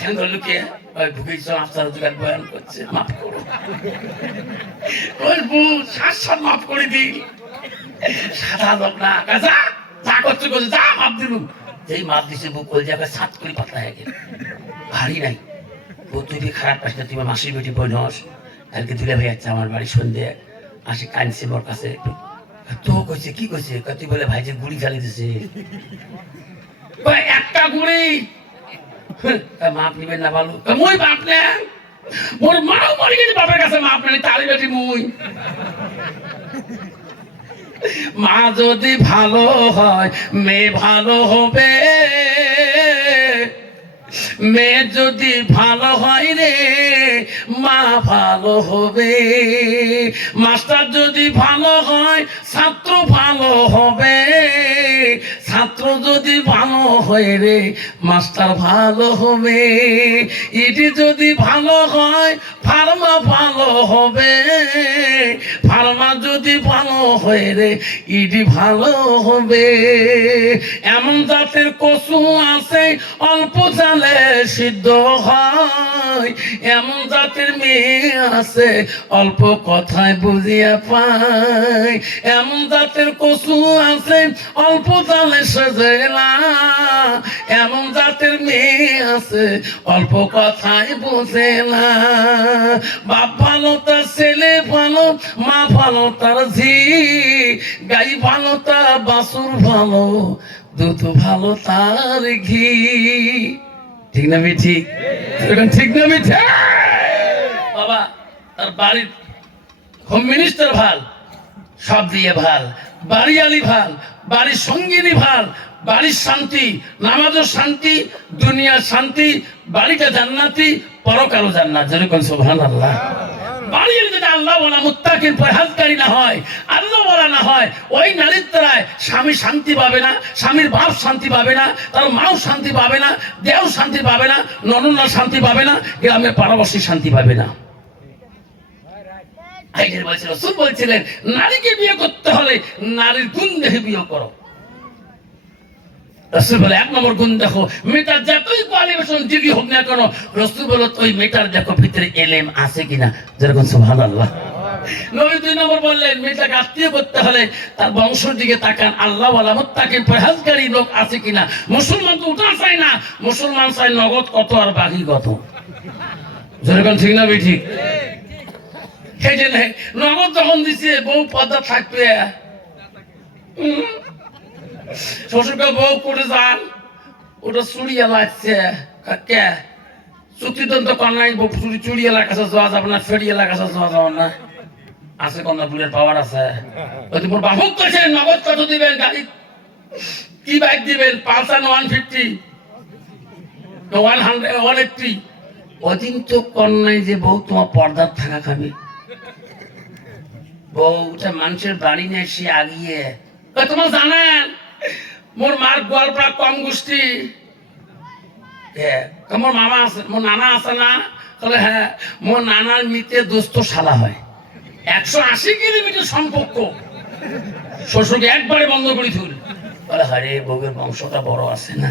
ঠ্যাং ধরলো কে ওই ভুগেছ আফতার জোগাড় বয়ান করছে মাফ করো ওই বউ সাত মাফ করে দিই সাদা লোক না যা যা করছে করছে যা মাপ দিলুম যেই মাপ দিছে বউ কল জায়গায় 7 করে পাতলা হয়ে গেল ভারী নাই বউ তুই খারাপ পাস না তুই মাসির বেটি বই নস কালকে তুলে ভাই যাচ্ছে আমার বাড়ি সন্ধে আসি কানছে মোর কাছে তো কইছে কি কইছে তুই বলে ভাই যে গুড়ি জ্বালিয়ে দিছে একটা গুড়ি মাপ নিবেন না ভালো মুই বাপ না মোর মাও মরে গেছে বাপের কাছে মাপ নেই তালি বেটি মুই মা যদি ভালো হয় মেয়ে ভালো হবে মেয়ে যদি ভালো হয় রে মা ভালো হবে মাস্টার যদি ভালো হয় ছাত্র ভালো হবে ছাত্র যদি ভালো হয় রে মাস্টার ভালো হবে ইটি যদি ভালো হয় ফার্মা ভালো হবে ফার্মা যদি ভালো হয় রে ইটি ভালো হবে এমন জাতের কচু আছে অল্প জালে সিদ্ধ হয় এমন জাতের মেয়ে আছে অল্প কথায় বুঝিয়া পায় এমন জাতের কচু আছে অল্প জালে সেজে না এমন জাতের মেয়ে আছে অল্প কথায় বোঝে না বাপ ভালো তার ছেলে ভালো মা ভালো তার ঝি গাই ভালো তার বাছুর ভালো দুধ ভালো তার ঘি ঠিক না ঠিক ঠিক না মিঠা বাবা তার বাড়ির হোম মিনিস্টার ভাল সব দিয়ে ভাল বাড়ি আলি ভাল বাড়ির সঙ্গিনী ভাল বাড়ির শান্তি নামাজও শান্তি দুনিয়ার শান্তি বাড়িটা জান্নাতি পরকালও জান্নাত যেরকম সুবহানাল্লাহ বাড়ি যদি আল্লাহ বলা মুত্তাকিন পরহেজগারি না হয় আল্লাহ বলা না হয় ওই নারীর দ্বারায় স্বামী শান্তি পাবে না স্বামীর বাপ শান্তি পাবে না তার মাও শান্তি পাবে না দেও শান্তি পাবে না নননা শান্তি পাবে না গ্রামের পাড়াবাসী শান্তি পাবে না আইনের বলছিল রাসূল বলছিলেন নারীকে বিয়ে করতে হলে নারীর গুণ দেখে বিয়ে করো রাসূল বলে 1 নম্বর গুণ দেখো মেয়েটার যতই কোয়ালিফিকেশন ডিগ্রি হোক না কেন রাসূল বলে ওই মেয়েটার দেখো ভিতরে ইলম আছে কিনা যেরকম সুবহানাল্লাহ নবী 2 নম্বর বললেন মেয়েটাকে আত্মীয় করতে হলে তার বংশের দিকে তাকান আল্লাহ ওয়ালা মুত্তাকিন পরহেজগারী লোক আছে কিনা মুসলমান তো উঠা চায় না মুসলমান চায় নগদ কত আর বাকি কত যেরকম ঠিক না ভাই ঠিক? সেই জন্য নগদ যখন দিছে বউ পর্দা থাকবে, শ্বশুরকে বউ করে যান, ওটা চুড়িয়া লাগছে কে চুক্তিদন্ত কন্যাই চুড়িয়ালার কাছে যাওয়া যাবে না, ফেরিয়ালার কাছে যাওয়া যাবে না। আছে কন্যা বুলের পাওয়ার আছে। তোমার বাবুক করছে নগদ কত দিবেন, গাড়ি কি বাইক দিবেন, পালসার 150 180। ওদিন তো কন্যাই যে বউ তোমার পর্দার থাকা খাবে, বউটা মানুষের বাড়ি নিয়ে সে আগিয়ে তোমার জানেন মোর মার গোয়ালপাড়া কম গোষ্ঠী, মোর মামা আছে, মোর নানা আছে না? তাহলে হ্যাঁ, মোর নানার মিতে দোস্ত শালা হয়, 180 কিলোমিটার সম্পর্ক। শ্বশুরকে একবারে বন্ধ করি থুল, বলে হরে বউয়ের বংশটা বড় আছে না।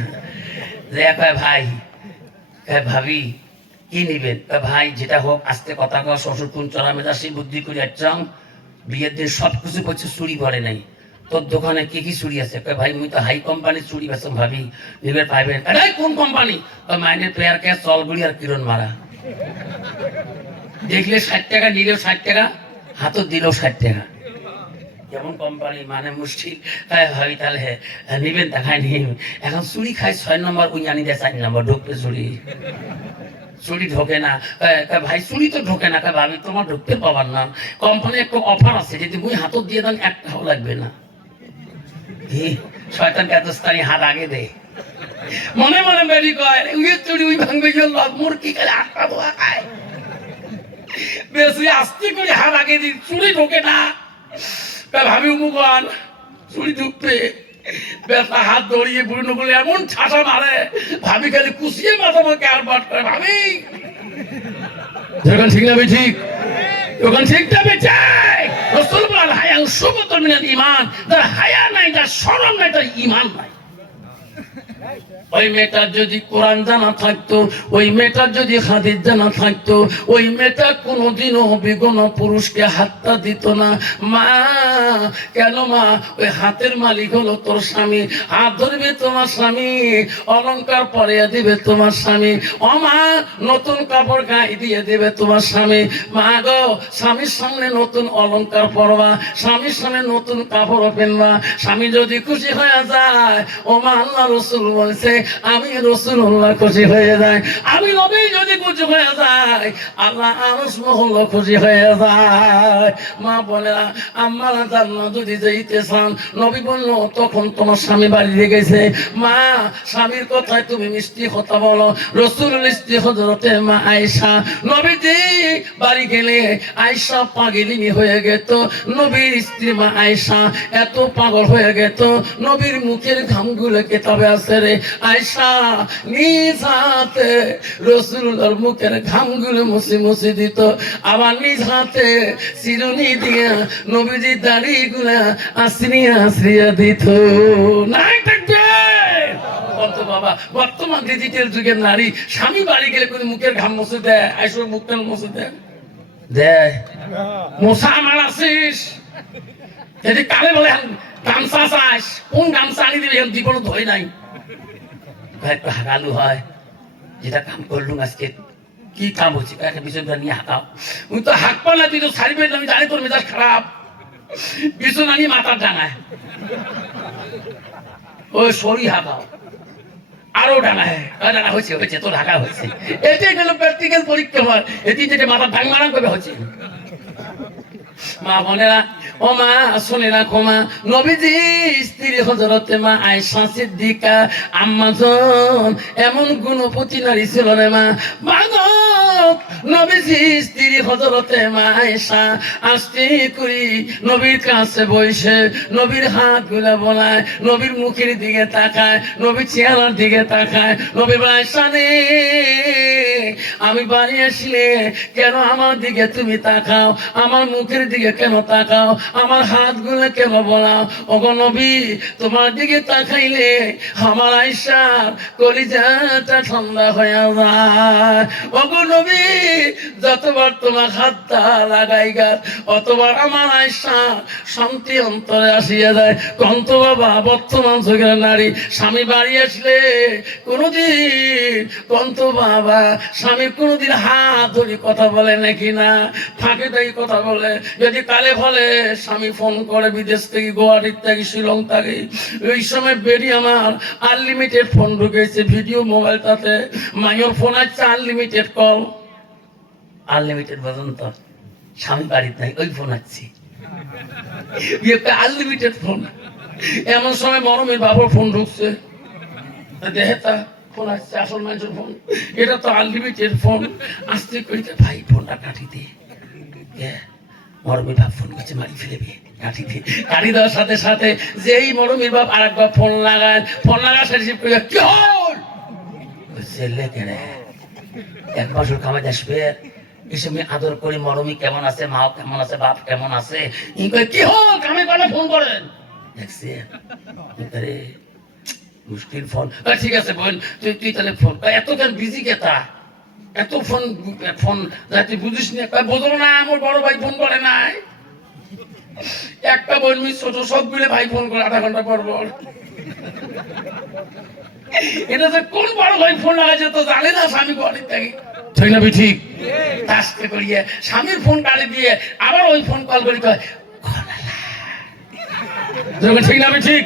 ভাই ভাবি কি নিবেন? ভাই যেটা হোক আস্তে কথা কয়, শ্বশুর কোন চলা মেজাসি বুদ্ধি করে যাচ্ছাম, বিয়ের দিন সবকিছু করছে, চুরি ভরে নাই। তোর দোকানে কি কি চুরি আছে? ভাই মুই তো হাই কোম্পানির চুরি বেচম, ভাবি নিবে পাইবেন? কোন কোম্পানি? মাইনের পেয়ার কে চলগুড়ি আর কিরণ মারা। দেখলে 60 টাকা, নিলেও 60 টাকা, হাতও দিলেও 60 টাকা। কেমন কোম্পানি মানে মুশকিল। ভাবি তাহলে নিবেন? দেখায় নি। এখন চুরি খায় 6 নম্বর, উই আনি দেয় 4 নম্বর, ঢুকতে চুরি, চুরি ঢোকে না। ভাই চুরি তো ঢোকে না। ভাবি তোমার ঢুকতে পাবার না, কোম্পানি একটু অফার আছে, যদি মুই হাতত দিয়ে দেন একটাও লাগবে না। শয়তান কাতস্তানি হাত আগে দে, মনে মনে বেরি কয় উই চুরি উই ভাঙবে গেল মোর কি করে আটটা দোয়া খায়, বেশি আস্তে করে হাত আগে দি, চুরি ঢোকে না। ভাবি মুখান চুরি ঢুকতে বেটা হাত দড়িয়ে বুড়ো বলে এমন ঠাসা মারে, ভাবি খালি কুচিয়ে মাথা মাকে আর বাট করে। ভাবি যখন ঠিক না ঠিক, তখন ঠিক যাবে চাই। রাসূল বলেন হায়া সুবতুন মিনাল ঈমান, যার হায়া নাই, যার শরম নাই, তার ঈমান নাই। ওই মেয়েটার যদি কোরআন জানা থাকতো, ওই মেয়েটার যদি হাদিস জানা থাকতো, ওই মেয়েটা কোনোদিনও বিগণ পুরুষকে হাতটা দিত না। মা কেন মা? ওই হাতের মালিক হলো তোর স্বামী, হাত ধরবে তোমার স্বামী, অলংকার পরিয়ে দিবে তোমার স্বামী। ও মা নতুন কাপড় গায়ে দিয়ে দেবে তোমার স্বামী। মা গো স্বামীর সামনে নতুন অলংকার পরবা, স্বামীর সামনে নতুন কাপড় পেনবা। স্বামী যদি খুশি হয়ে যায়, ও মা আল্লাহ রাসূল বলছে আমি রাসূলুল্লাহ খুশি হয়ে যায়, আমি নবী যদি খুশি হয়ে যায়, আল্লাহ আরশ মহল খুশি হয়ে যায়। মা বলে আম্মা জান্নাত যদি যাইতে চান, নবী বলল তখন তোমার স্বামী বাড়িতে গেছে। মা স্বামীর কথায় তুমি মিষ্টি কথা বলো। রাসূলের স্ত্রী হযরতে মা আয়েশা, নবীজি বাড়ি গেলে আয়েশা পাগলিনী হয়ে গেত। নবীর স্ত্রী মা আয়েশা এত পাগল হয়ে গেত, নবীর মুখের ঘামগুলো কেতাবে আছে রে আয়েশা নিজ হাতে রাসূলুল্লাহর মুখের ঘামগুলো মুছে মুছে দিত, আবার নিজ হাতে চিরুনি দিয়ে নবীজির দাড়িগুলা আশ্রিয়া আশ্রিয়া দিত। নাই থাকবে কত বাবা, বর্তমান ডিজিটাল যুগের নারী স্বামী বাড়ি গেলে কোনো মুখের ঘাম মুছে দেয়, আইসো মুখটা মুছে দেয় দেয় মশা আমার আসিস যদি কালে বলে গামছা চাস, কোন গামছা আনি দিবি জীবনে ধরে নাই। একটু হাঁকালু হয়, যেটা কাম করলুম আজকে কি কাম হচ্ছে, একটা বিষয়টা নিয়ে হাঁকাও। তুই তো হাঁকবা না, তুই তো ছাড়বে না, আমি জানি তোর মেজাজ খারাপ। বিছনা নিয়ে মাথার ডাঙায় ওই সরি হাঁকাও, আরো ডাঙায় ডাঙা হয়েছে হয়েছে তোর হাঁকা হয়েছে। এটাই গেল প্র্যাকটিক্যাল পরীক্ষা হয়, এটি যেটা মাথার ডাং মারাম করে হচ্ছে। মা বোনেরা ও মা শুনে রাখো মা, নবীজি স্ত্রী হযরতে মা আয়েশা সিদ্দিকা আম্মাজন এমন গুণবতী নারী ছিল রে মা। নবীজি স্ত্রী হযরতে মা আয়েশা আস্তে করে নবীর কাছে বসে নবীর হাত গুলা বলায়, নবীর মুখের দিকে তাকায়, নবীর চেহারার দিকে তাকায়। নবী আয়েশা রে আমি বাড়ি আসলে কেন আমার দিকে তুমি তাকাও, আমার মুখের দিকে কেন তাকাও, আমার হাতগুলো কেন বলাও? ওগো নবী তোমার দিকে তাকাইলে আমার আয়েশার কলিজাটা ঠান্ডা হয়ে যায়। ওগো নবী যতবার তোমার হাতটা লাগাই গাছ, অতবার আমার আয়েশা শান্তি অন্তরে আসিয়া যায়। কন্ত বাবা বর্তমান যুগের নারী স্বামী বাড়ি আসলে কোনদিন কন্ত বাবা স্বামী কোনোদিন হাত ধরে কথা বলে নাকি না, ফাঁকে তাই কথা বলে। যদি কালে বলে স্বামী ফোন করে বিদেশ থেকে, গুয়াহাটির থেকে, শিলং থেকে, ওই সময় বেরিয়ে আমার আনলিমিটেড ফোন ঢুকেছে ভিডিও মোবাইলটাতে, মায়ের ফোন আছে আনলিমিটেড কল, আনলিমিটেড পর্যন্ত স্বামী বাড়িতে নাই, ওই ফোন আছে আনলিমিটেড ফোন। এমন সময় মরমের বাবার ফোন ঢুকছে, দেহেতা ফোন আসছে, আসল মানুষের ফোন, এটা তো আনলিমিটেড ফোন। আসতে কইতে ভাই ফোনটা কাটি দিয়ে, মরমের বাপ ফোন করছে, মারি ফেলেবে, কাটি দিয়ে। কাটি দেওয়ার সাথে সাথে যেই মরমের বাপ আর একবার ফোন লাগায়, ফোন লাগা রিসিভ করে, কি হল লেখে রে, এক বছর কামাই আসবে, এসে আমি আদর করি, মরমি কেমন আছে, মাও কেমন আছে, বাপ কেমন আছে, কি হল কামে করে ফোন করেন, দেখছে মুশকিল ফোন। ঠিক আছে বোন, তুই তাহলে ফোন এত কেন বিজি কেতা, এত ফোন ফোন তুই বুঝিস না, বোঝো না আমার বড় ভাই ফোন করে নাই, একটা বোন মিস ছোট সব মিলে ভাই ফোন করে আধা ঘন্টা পর পর। এটা যে কোন বড় ভাই ফোন লাগাচ্ছে তো জানে না স্বামী বাড়ির থেকে, ঠিক না? ঠিক আস্তে করিয়ে স্বামীর ফোন কাটে দিয়ে আবার ওই ফোন কল করি, ঠিক না? ঠিক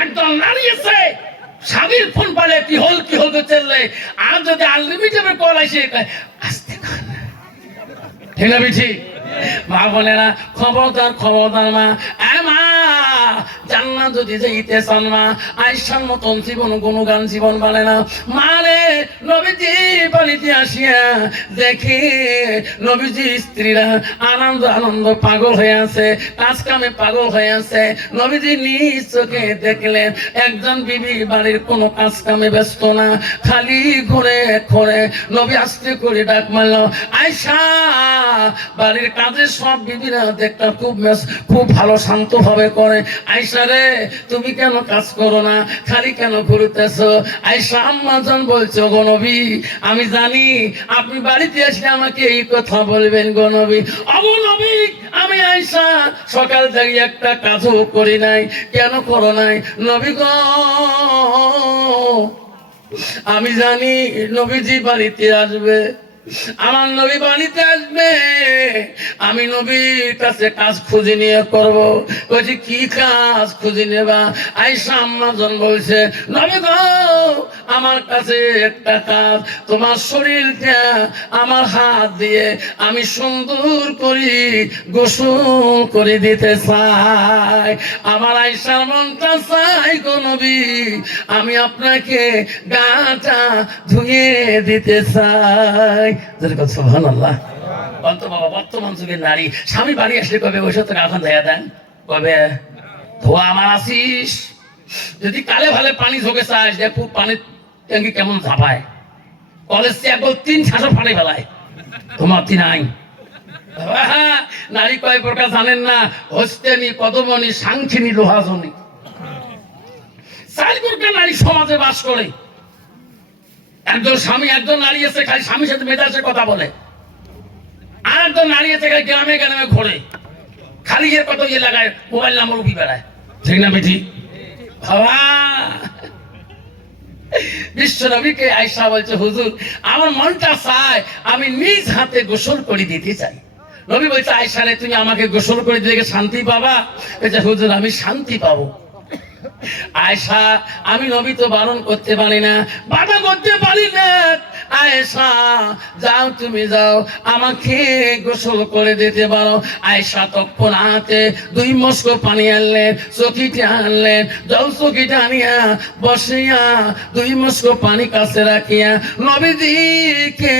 একদম নাড়িয়েছে স্বামীর ফোন পালে কি হল কি হল চললে, আর যদি আনলিমিটেড কল আসে আসতে, ঠিক না? ঠিক মা বলে না, খবরদার খবরদার মা, মা জান্নাত যদি যাইতে চান মা, আয়েশার মতন জীবন গুণগান জীবন বলে না। মারে নবীজি বাড়িতে আসিয়া দেখে নবীজি স্ত্রীরা আনন্দ আনন্দ পাগল হয়ে আছে, কাজ কামে পাগল হয়ে আছে। নবীজি নিজ চোখে দেখলেন একজন বিবি বাড়ির কোনো কাজ কামে ব্যস্ত না, খালি ঘুরে ঘুরে। নবী আস্তে করে ডাক মারল, আয়েশা। বাড়ির কাজের সব বিবিরা দেখতে খুব ভালো শান্ত ভাবে করে। আয়েশা রে, তুমি কেন কাজ করো না, খালি কেন ঘুরতেছো? আয়েশা আম্মাজান বলছো, গো নবী আমি জানি আপনি বাড়িতে আসলে আমাকে এই কথা বলবেন গো নবী। অগো নবী, আমি আয়েশা সকাল থেকে একটা কাজও করি নাই, কেন করো নাই? নবী গো, আমি জানি নবীজি বাড়িতে আসবে, আমার নবী বাড়িতে আসবে, আমি নবীর কাছে কাজ খুঁজে নিয়ে করবো। বলছি কি কাজ খুঁজে নেবা? আয়েশা আম্মাজান বলছে, নবী গো আমার কাছে একটা কাজ, তোমার শরীরটা আমার হাত দিয়ে আমি সুন্দর করে গোসল করে দিতে চাই। আমার আয়েশার মনটা চাই গো নবী, আমি আপনাকে গাটা ধুয়ে দিতে চাই। সুবহানাল্লাহ। বলতো বাবা, বর্তমান যুগের নারী স্বামী বাড়ি আসলে কবে ওই সত্য গাখন ধোয়া দেন, কবে ধোয়া আমার আসিস। যদি কালে ভালে পানি ঝোঁকে চাস, দেখো পানির ট্যাঙ্কি কেমন ঝাঁপায়, কলেজ একবার 3 ছাঁচো ফাটে ফেলায়, তোমার নাই। নারী কয় প্রকার জানেন না? হস্তেনি, কদমনি, সাংখিনী, লোহাজনী। 4 প্রকার নারী সমাজে বাস করে। একজন স্বামী, একজন নারী আছে খালি স্বামীর সাথে মেজাজে কথা বলে, আর একজন নারী আছে খালি গ্রামে গ্রামে ঘোরে, খালি এর কত ইয়ে লাগায়, মোবাইল নাম্বার উঠি বেড়ায়, ঠিক না বেটি? বিশ্ব নবীকে আয়েশা বলছে, হুজুর আমার মনটা চায় আমি নিজ হাতে গোসল করে দিতে চাই। নবী বলছে, আয়েশা রে, তুমি আমাকে গোসল করে দিলে শান্তি পাবা? বলছে, হুজুর আমি শান্তি পাবো। আয়েশা, আমি নবী তো বারণ করতে পারি না, বাধা করতে পারি না। আয়েশা যাও, তুমি যাও, আমাকে গোসল করে দিতে পারো। আয়েশা তখন হাতে 2 মস্কো পানি আনলেন, চকিটা আনলেন, জল চকিটা আনিয়া বসিয়া 2 মস্কো পানি কাছে রাখিয়া নবীজিকে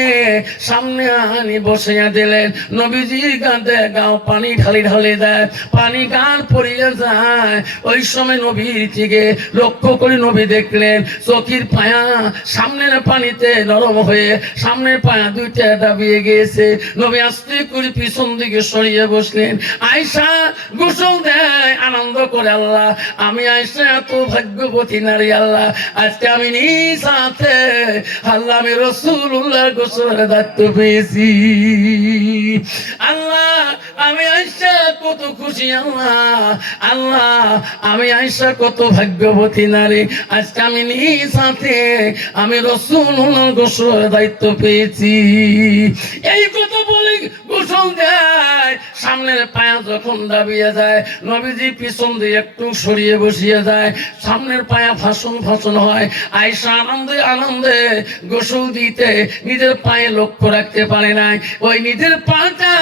সামনে আনি বসিয়া দিলেন। নবীজির গাতে গাও পানি ঢালি ঢালি দেয়, পানি গান পড়িয়া যায়। ওই সময় নবীর দিকে লক্ষ্য করে নবী দেখলেন চকির পায়া সামনের পানিতে নরম হয়ে সামনের পায়া দুইটা দাবিয়ে গিয়েছে। নবী আস্তে করে পিছন দিকে সরিয়ে বসলেন। আয়েশা গোসল দেয় আনন্দ করে, আল্লাহ আমি আয়েশা এত ভাগ্যবতী নারী, আল্লাহ আজকে আমি নিজ হাতে আল্লাহ আমি রাসূলুল্লাহর গোসলের দায়িত্ব পেয়েছি। আল্লাহ আমি আয়েশা কত খুশি, আল্লাহ আল্লাহ আমি আয়েশা কত ভাগ্যবতী নারী, আজকে আমি নিজ হাতে আমি রাসূলুল্লাহর গোসলের দায়িত্ব পেয়েছি। এই কথা বলে গোসল দেয়। সামনের পায়া যখন দাবিয়ে যায়, নবীজি পিছন দিয়ে একটু সরিয়ে বসিয়ে যায়, সামনের পায়া ফাঁসন ফাঁসন হয়। আয়েশা আনন্দে আনন্দে গোসল দিতে নিজের পায়ে লক্ষ্য রাখতে পারে নাই। ওই নিজের পাটা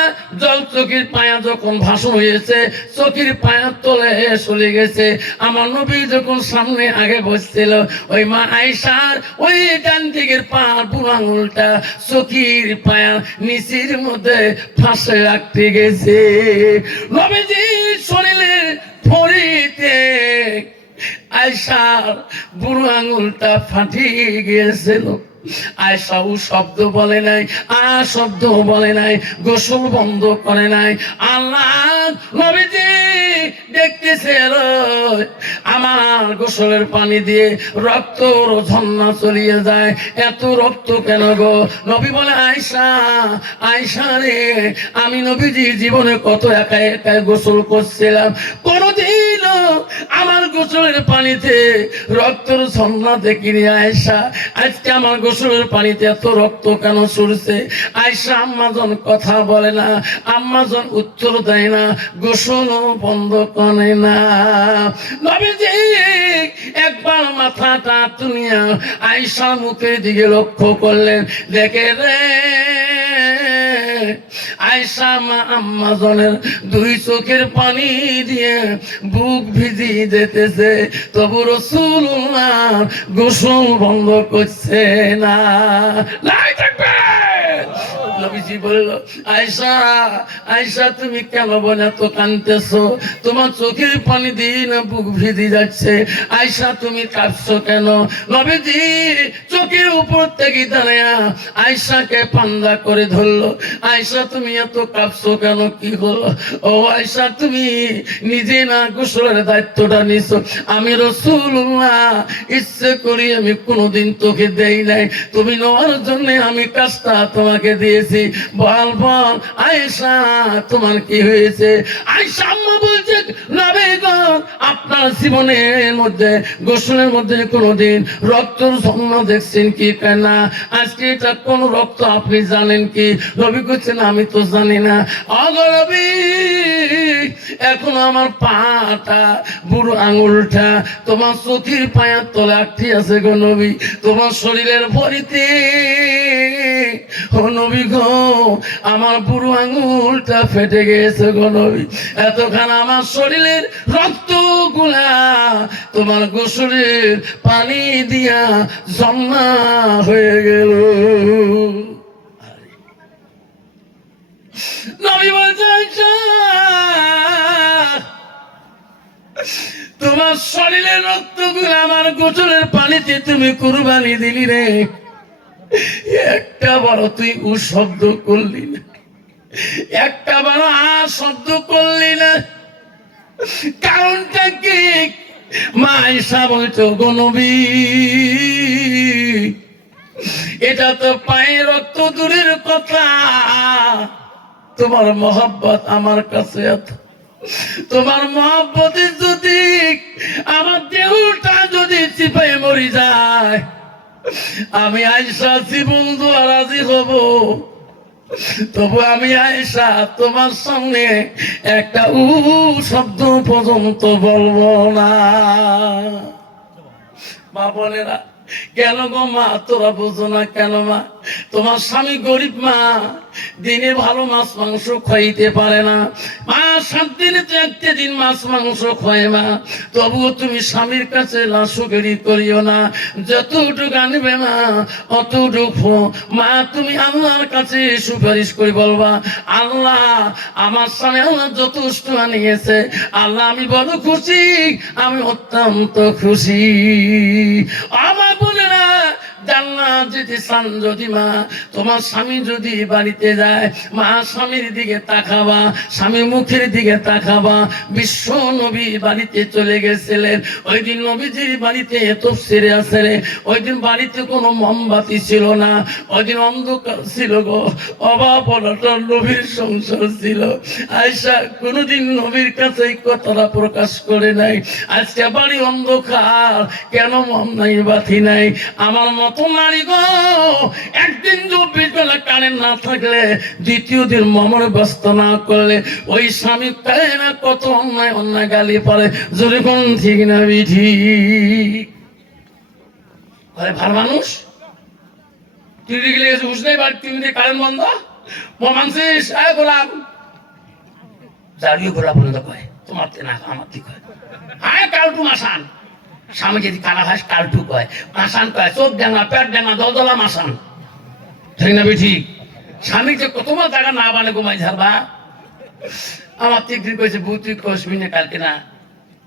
জল চোখের পায়া যখন ভাসন হয়েছে, চোখের পায়া তলে চলে গেছে। আমার নবী যখন সামনে আগে বসছিল, ওই মা আয়েশার ওই ডান দিকের পা বুড়ো আঙুলটা চোখের পায়া নিচের মধ্যে ফাঁসে রাখতে গেছে। নবীজির শরীরের ফরিতে আয়েশার বুড়ো আঙুলটা ফাটিয়ে গিয়েছিল। আয়েশা ও শব্দ বলে নাই, শব্দ বলে নাই, গোসল বন্ধ করে নাই। আল্লাহ নবীজি দেখতেছে আমার গোসলের পানি দিয়ে রক্ত ঝর্ণা চলিয়ে যায়, এত রক্ত কেন গো? নবী বলে আয়েশা আয়েশা রে, আমি নবীজি জীবনে কত একা একা গোসল করছিলাম, কোনদিন আমার গোসলের পানিতে রক্তর ঝর্ণা দেখিনি আয়েশা, আজকে আমার গোসলের পানিতে এত রক্ত কেন ছুটছে? আয়েশা আম্মাজন কথা বলে না, আম্মাজন উত্তর দেয় না, গোসল বন্ধ করে না। নবীজি একবার মাথাটা তুলিয়া আয়েশার মুখের দিকে লক্ষ্য করলেন, দেখে রে আয়েশা মা আম্মাজনের দুই চোখের পানি দিয়ে বুক ভিজিয়ে যেতেছে, তবু রাসূলুল্লাহ গোসল বন্ধ করছে না। নাই থাকবে। নবীজি বলল, আয়েশা আয়েশা তুমি কেন বলে এত কাঁদতেছো? তোমার চোখের পানি দিয়ে না বুক ভিজে যাচ্ছে, আয়েশা তুমি কাঁদছো কেন? নবীজি চোখের উপর থেকে দাঁড়ায়া আয়েশাকে পান্দা করে ধরলো। আয়েশা তুমি এত কাঁদছো কেন, কি হলো? ও আয়েশা তুমি নিজে না গোসলের দায়িত্বটা নিছো, আমি রাসূলুল্লাহ ইচ্ছে করি আমি কোনোদিন তোকে দেই নাই, তুমি নেওয়ার জন্য আমি কাজটা তোমাকে দিয়েছি। বল বল আয়েশা তোমার কি হয়েছে? আয়েশা আম্মা বলছে, নবী গো আপনার জীবনের মধ্যে গোসলের মধ্যে কোনোদিন রক্তর ঝর্ণা দেখছেন কি? কেনা আজকে এটা কোন রক্ত আপনি জানেন কি? নবী বলছেন আমি তো জানি না। ওগো নবী এখন আমার পাটা বুড়ো আঙুলটা তোমার চোখের পায়ের তলে আটকে আছে গো নবী, তোমার শরীরের ভরিতে ও নবী গো আমার বুড়ো আঙুলটা ফেটে গেছে গো নবী, এতখান আমার শরীরের রক্ত গুলা তোমার গোসলের পানি দিয়া জমা হয়ে গেল। নবী বলছে আয়েশা তোমার শরীরের রক্তগুলো আমার গোসলের পানিতে তুমি কুরবানি দিলি রে, একটা বড় তুই উ শব্দ করলি না, একটা বড় শব্দ করলি না, কারণটা কি? মা আয়েশা বলছো গো নবী এটা তো পায়ে রক্ত দূরের কথা, তোমার মহব্বত আমার কাছে এত, তোমার মহব্বতে যদি আমার দেহটা যদি চিপাই মরি যায় আমি আয়েশা জীবন দেওয়া রাজি হব, তবু আমি আয়েশা তোমার সামনে একটা শব্দ পর্যন্ত বলবো না। মা বোনেরা কেন গো মা তোরা বুঝো না কেন? মা তোমার স্বামী গরিব, মা দিনে ভালো মাছ মাংস খাইতে পারে না, মা 7 দিনে তো একটা দিন মাছ মাংস খায় মা, তবুও তুমি স্বামীর কাছে লাশগিরি করিও না, যতটুকু আনবে না অতটুকু মা তুমি আল্লাহর কাছে সুপারিশ করে বলবা, আল্লাহ আমার স্বামী আল্লাহ যথেষ্ট আনিয়েছে, আল্লাহ আমি বড় খুশি, আমি অত্যন্ত খুশি। আমার বোনেরা জান্নাত যেতে চান যদি মা, তোমার স্বামী যদি বাড়িতে যায়, মা স্বামীর দিকে তাকাবা, স্বামী মুখের দিকে তাকাবা। বিশ্ব নবী বাড়িতে চলে গেছিলেন। ওই দিন নবীজির বাড়িতে তফসিরে আছে রে, ওই দিন বাড়িতে কোনো মোমবাতি ছিল না, ওই দিন অন্ধকার ছিল গো। অভাব অনটন নবীর সংসার ছিল। আয়েশা কোনোদিন নবীর কাছে এই কথাটা প্রকাশ করে নাই। আজকে বাড়ি অন্ধকার, কেন মম নাই বাতি নাই? আমার মতো নারী গো, একদিন 24 ঘন্টা কারেন্ট না থাকলে, দ্বিতীয় দিন মমর ব্যস্ত না করলে, ওই স্বামী পায় না কত অন্যায় অন্যায় গালি পারে। জোরে কোন ঠিক না বিধি? আরে ভালো মানুষ টিভি গেলে গেছে বুঝলেই বাড়ি টিভিতে কারেন্ট বন্ধ, মানছিস আয় গোলাম জারিও গোলাপ বন্ধ কয়, তোমার না আমার ঠিক হয়। আয় কালটু মাসান, স্বামী যদি কালা হাস কালটু কয়, মাসান কয় চোখ ডাঙা পেট ডাঙা দলদলা মাসান। ঠিক না ঠিক? স্বামী যে কতবার টাকা না বানে ঘুমাই ঝাড়বা। আমার ঠিক দিন কয়েছে বউ তুই কসবি না কালকে না,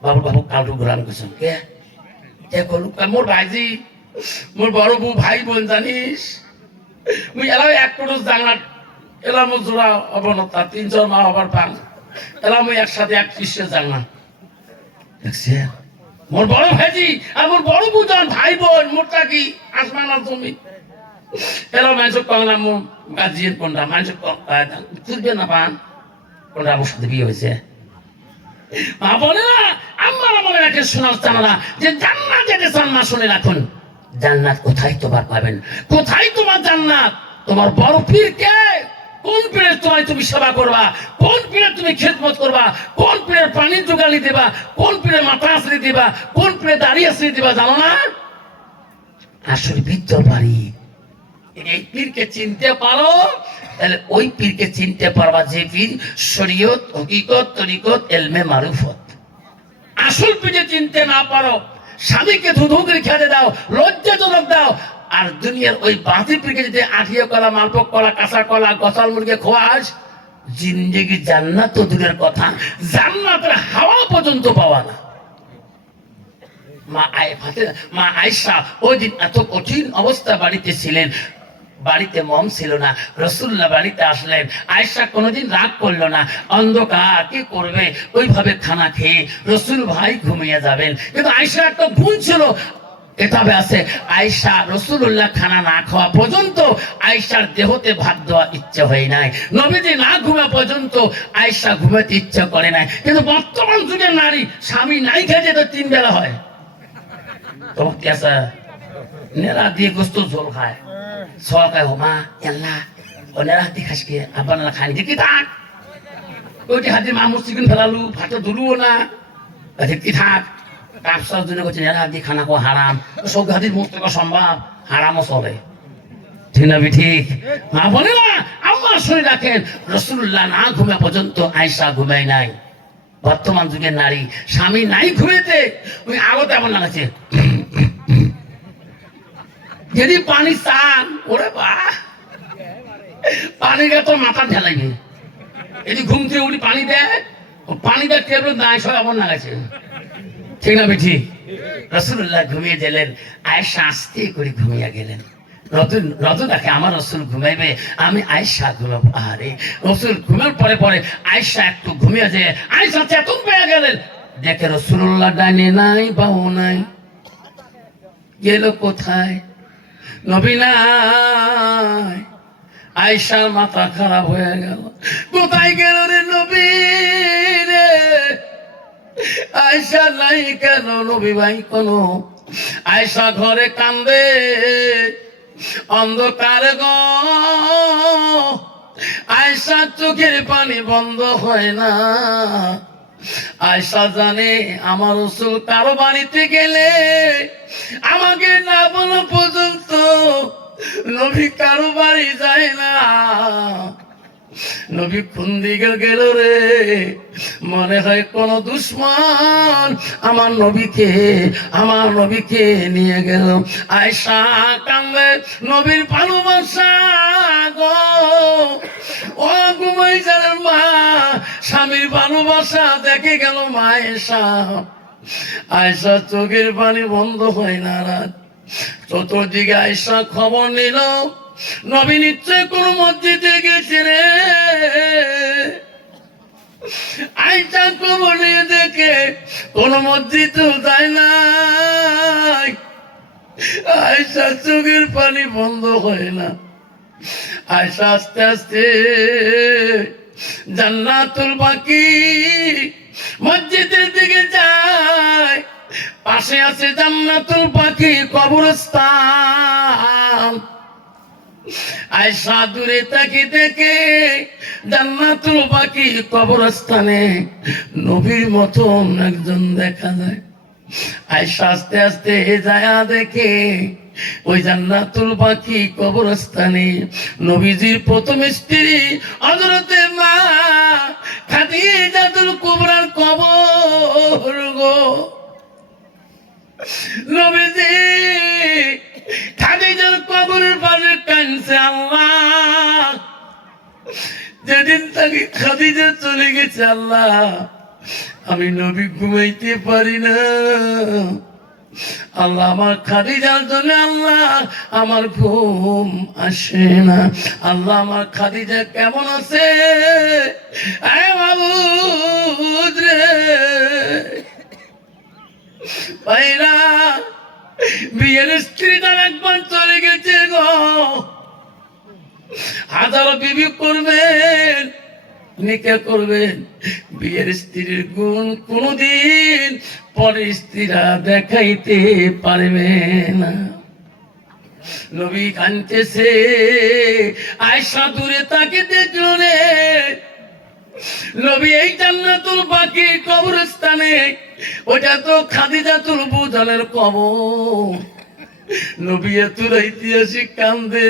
বাবু বাবু কালটু গোলাম কইছ কে করুক মোর ভাইজি, মোর বড় বউ ভাই বোন জানিস, মুই এলাম এক কোটো জাংলা এলাম জোড়া অবনতা 3-4 মা হবার পান এলাম একসাথে 31 জাংলা দেখছে। মোর বড় ভাইজি আর মোর বড় বউ জন ভাই বোন মোরটা কি আসমান আর জমি এলাম। মানুষ কংলাম মো গাজিয়ে কোনটা মানুষ খুঁজবে না পান কোনটা আমার সাথে বিয়ে হয়েছে। মা বলে না আমার মনে রাখে শোনার জানা যে জান্নাত যেতে চান মা শুনে রাখুন। জান্নাত কোথায় তোমার পাবেন? কোথায় তোমার জান্নাত? তোমার বড় পীর কে? কোন পীরের তোমায় তুমি সেবা করবা? কোন পীরের তুমি খেদমত করবা? কোন পীরের পানি জোগালি দেবা? কোন পীরের মাথা আশ্রয় দিবা? কোন পীরের দাড়ি আশ্রয় দিবা? জানো না? আসলে বৃদ্ধ বাড়ি। এই পীরকে চিনতে পারো, তাহলে ওই পীরকে চিনতে পারবা যে পীর শরীয়ত, হকিকত, তরিকত, এলমে মারুফত। আসল পীরকে চিনতে না পারো, স্বামীকে ধুধু করে খেতে দাও, লজ্জাজনক দাও, আর দুনিয়ার ওই বাতি পীরকে যদি আঠিয়া কলা, মালপক কলা, কাঁচা কলা, গসাল মুরগি খোয়াস, জিন্দেগি জান্নাত তো দূরের কথা, জান্নাতের হাওয়া পর্যন্ত পাওয়া না। মা আয়েশা ওই দিন এত কঠিন অবস্থা বাড়িতে ছিলেন, বাড়িতে মম ছিল না, রাসূলুল্লাহ বাড়িতে আসলেন। আয়েশা কোনোদিন রাগ করলো না, অন্ধকার কি করবে, ওইভাবে খানা খেয়ে রাসূল ভাই ঘুমিয়ে যাবেন। কিন্তু আয়েশা একটা গুণ ছিল, কিতাবে আছে আয়েশা রাসূলুল্লাহ খানা না খাওয়া পর্যন্ত আয়েশার দেহতে ভাত দেওয়া ইচ্ছা হয় নাই। নবীজি না ঘুমা পর্যন্ত আয়েশা ঘুমাতে ইচ্ছা করে নাই। কিন্তু বর্তমান যুগের নারী স্বামী নাই খেয়ে তো 3 বেলা হয়, তোমার কেসা নেড়া দিয়ে গোস্ত ঝোল খায়, সকায় হোমা এল্লা ও নেড়া হাতি খাসকে আব্বা না খাই দেখি থাক, ওইটি হাতে মামুর চিকেন ফেলালু ভাতটা ধুলুও না দেখি থাক। কাপসার জন্য করছে নেড়া হাতি খানা খাওয়া হারাম, সব হাতির মুখ থেকে সম্ভব হারামও চলে। ঠিক না ঠিক? মা বলে না আম্মা শুনে রাখেন, রাসূলুল্লাহ না ঘুমে পর্যন্ত আয়েশা ঘুমাই নাই। বর্তমান যুগের নারী স্বামী নাই ঘুমেতে ওই আলো তেমন লাগাচ্ছে, যদি পানি চান ওরে বা পানি তো মাথা ঢেলাইবে, যদি ঘুম থেকে উঠি পানি দেয়, পানি দেয় টেবল নাই সব এমন লাগাচ্ছে। ঠিক না বেঠি? রাসূলুল্লাহ ঘুমিয়ে গেলেন, আয়েশা আস্তে করে ঘুমিয়ে গেলেন। নতুন নতুন দেখে আমার রাসূল ঘুমাইবে, আমি আয়েশা ঘুমাবো। আরে রাসূল ঘুমের পরে পরে আয়েশা একটু ঘুমিয়ে যায়, আয়েশা চেতন পেয়ে গেলেন, দেখে রাসূলুল্লাহ ডাইনে নাই বাও নাই, গেল কোথায়? নবী নাই। আয়েশার মাথা খারাপ হয়ে গেল, কোথায় গেল রে নবী রে? আয়েশা নাই কেন নবী ভাই কোন? আয়েশা ঘরে কান্দে, অন্ধকার গো, আয়েশার চোখের পানি বন্ধ হয় না। আয়েশা জানে আমার রাসূল কারো বাড়িতে গেলে আমাকে না বলা পর্যন্ত নবী কারো বাড়ি যায় না। নবী কোন দিকে গেল রে? মনে হয় কোন দুশমন আমার নবীকে নিয়ে গেল। আয়েশা কান্দে, নবীর ভালোবাসা গো, ও ঘুমাই জানেন মা, স্বামীর ভালোবাসা দেখে গেল মা আয়েশা। আয়েশা চোখের পানি বন্ধ হয় না রাত। চতুর্দিকে আয়েশা খবর নিল নবী নিশ্চয় কোন মসজিদে গেছে রে। আয়েশা খবর নিয়ে দেখে কোন মসজিদ যায় নাই। আয়েশা চোখের পানি বন্ধ হয় না। আয়েশা আস্তে আস্তে জান্নাতুল বাকি মসজিদের দিকে যায়। পাশে আছে জান্নাতুল বাকি কবরস্থান। আয়েশা দূরে তাকিয়ে দেখে জান্নাতুল বাকি কবরস্থানে নবীর মতন একজন দেখা যায়। আয়েশা আস্তে আস্তে যায় দেখে ওই জান্নাতুল বাকি কবরস্থানে নবীজির প্রথম স্ত্রী হযরতে মা খাদিজাতুল কুবরার কবর গো। নবীজি খাদিজার কবরের পাশে কাঁদছে। আল্লাহ, যেদিন তাকে খাদিজা চলে গেছে আল্লাহ, আমি নবী ঘুমাইতে পারি না আল্লাহ। আমার খাদিজার জন্য আল্লাহ আমার ঘুম আসে না আল্লাহ। আমার খাদিজা কেমন আছে আয় মাবুদ রে। ভাইরা, বিয়ের স্ত্রীটা একবার চলে গেছে গো। হাজারো বিবি করবেন, নিকাহ করবেন, বিয়ের স্ত্রীর গুণ কোনদিন পরের স্ত্রীরা দেখাইতে পারবে না। নবী কাঁদতেছে। আয়েশা দূরে তাকে দেখল রে। নবী এই জান্নাতুল বাকি কবরস্থানে, ওটা তো খাদিজাতুল বুজানের কবর। নবী এত ঐতিহাসিক কান্দে।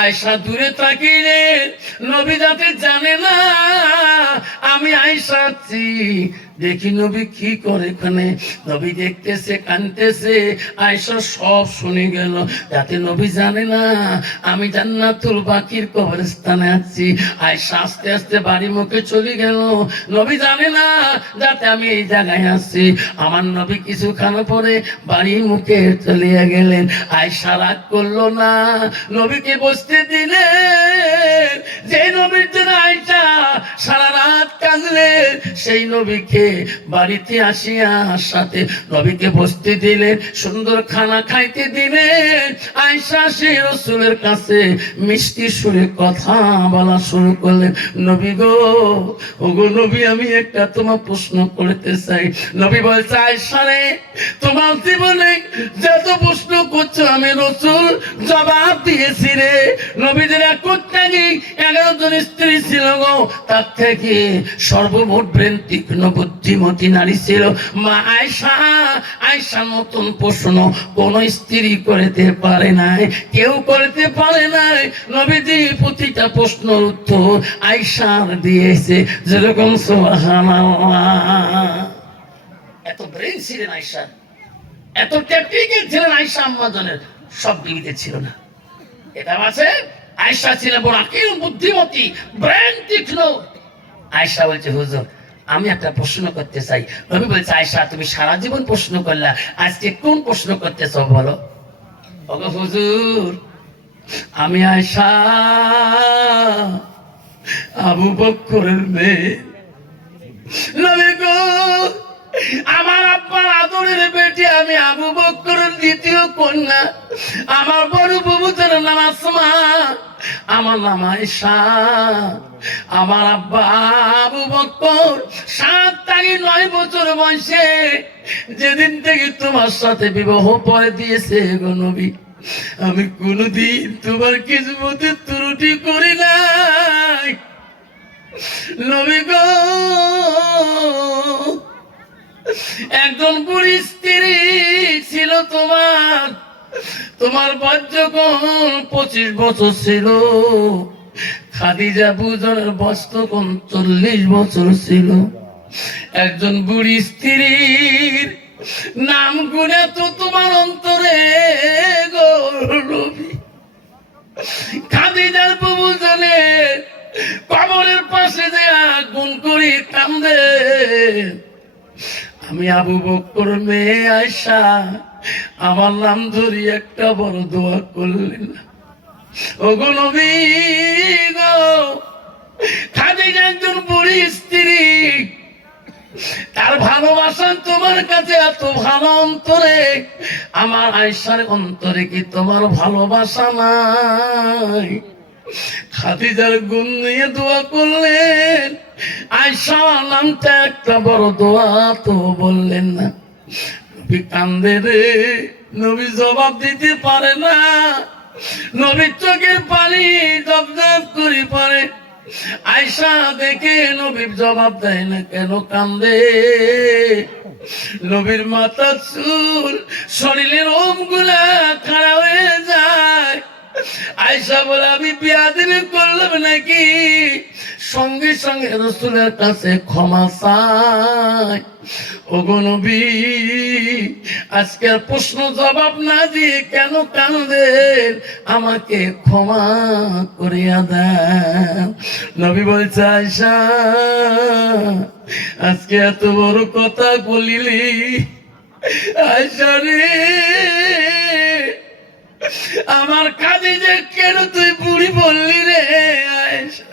আয়েশা দূরে তাকিয়ে নবী যাতে জানে না আমি আয়েশা আছি। দেখি নবী কি করে এখানে। নবী দেখতেছে, কাঁদতেছে। আয়েশা সব শুনে গেল, যাতে নবী জানে না আমি জান্নাতুল বাকির কবরস্থানে আছি। আয়েশা আস্তে আস্তে বাড়ি মুখে চলে গেল। নবী জানে না যাতে আমি এই জায়গায় আছি। আমার নবী কিছুক্ষণ পরে বাড়ির মুখে চলে গেলেন। আয়েশা রাগ করলো না, নবীকে বসতে দিলেন। যে নবীর জন্য আয়েশা সারা রাত কাঁদলেন, সেই নবীকে বাড়িতে আসিয়া সাথে নবীকে বসতে দিলেন, সুন্দর খানা খাইতে দিলেন। আয়েশা সেই রাসূলের কাছে মিষ্টি সুরে কথা বলা শুরু করলেন। নবী গো, ওগো নবী, আমি একটা তোমার প্রশ্ন করতে চাই। নবী বলছে, আয়েশা রে, তোমার জীবনে যত প্রশ্ন করছো আমি রাসূল জবাব দিয়েছি রে। নবীদের 11 জন স্ত্রী ছিল গো, তার থেকে সর্বমোট তীক্ষ্ণ বুদ্ধিমতী নারী ছিল মা আয়েশা। আয়েশার মতন প্রশ্ন কোন স্ত্রী করতে পারে নাই, কেউ করতে পারে নাই। নবীজি প্রতিটা প্রশ্নের উত্তর আয়েশার দিয়েছে। যেরকম সুবহানাল্লাহ। এত ব্রেন ছিলেন আয়েশা, এত টেকনিক্যাল ছিলেন আয়েশা আম্মাজানের, সব বিবিতে ছিল না। এটা আছে আয়েশা ছিলেন বড় আকিল, বুদ্ধিমতী, ব্রেন তীক্ষ্ণ। আয়েশা বলছে, হুজুর আমি একটা প্রশ্ন করতে চাই। নবী বলছে, আয়েশা তুমি সারা জীবন প্রশ্ন করলা, আজকে কোন প্রশ্ন করতেছ বলো। ওগো হুজুর, আমি আয়েশা আবু বকরের মেয়ে। নবী গো, আমার আব্বার আদরের বেটি আমি আবু বকরের দ্বিতীয় কন্যা। আমার বড় বাবুদের নাম আসমা, আমার নাম আয়েশা। আমার আব্বা আবু বকর 7 থেকে 9 বছর বয়সে যেদিন থেকে তোমার সাথে বিবাহ পরে দিয়েছে গো নবী, আমি কোনদিন তোমার কিসমতে ত্রুটি করি নাই। নবী গো, একজন বুড়ি স্ত্রী ছিল তোমার। তোমার বয়স যখন 25 বছর ছিল, খাদিজা বুজনের বয়স তখন 40 বছর ছিল। একজন বুড়ি স্ত্রীর নাম গুনে তো তোমার অন্তরে গো নবী। খাদিজার বুজনের কবরের পাশে যে গুণ করি কান্দে। আমি আবু বকর মেয়ে আয়েশা, আমার নাম ধরি একটা বড় দোয়া করলেন না। ওগো নবী গো, খাদিজা একজন বুড়ি স্ত্রী, তার ভালোবাসা তোমার কাছে এত ভালো অন্তরে, আমার আয়েশার অন্তরে কি তোমার ভালোবাসা নাই? খাদিজার গুণ নিয়ে দোয়া করলেন। আয়েশা নামটা একটা বড় দোয়া তো বললেন না। নবী কান্দে রে, নবী জবাব দিতে পারে না। নবীর চোখের পানি জবজব করে পড়ে। আয়েশা দেখে নবীর জবাব দেয় না, কেন কান্দে? নবীর মাথার চুল, শরীরের ওমগুলা খাড়া হয়ে যায়। আয়েশা বলে, আমি বিয়াদবি করলাম নাকি? সঙ্গে সঙ্গে রাসূলের কাছে ক্ষমা চাই। ওগো নবী, আজকের প্রশ্ন জবাব না দিয়ে কেন কাঁদেন? আমাকে ক্ষমা করিয়া দেন। নবী বলছে, আয়েশা আজকে এত বড় কথা বলিলি, আয়েশা রে আমার খাদিজা কেন তুই বুড়ি বললি রে? আয়েশা,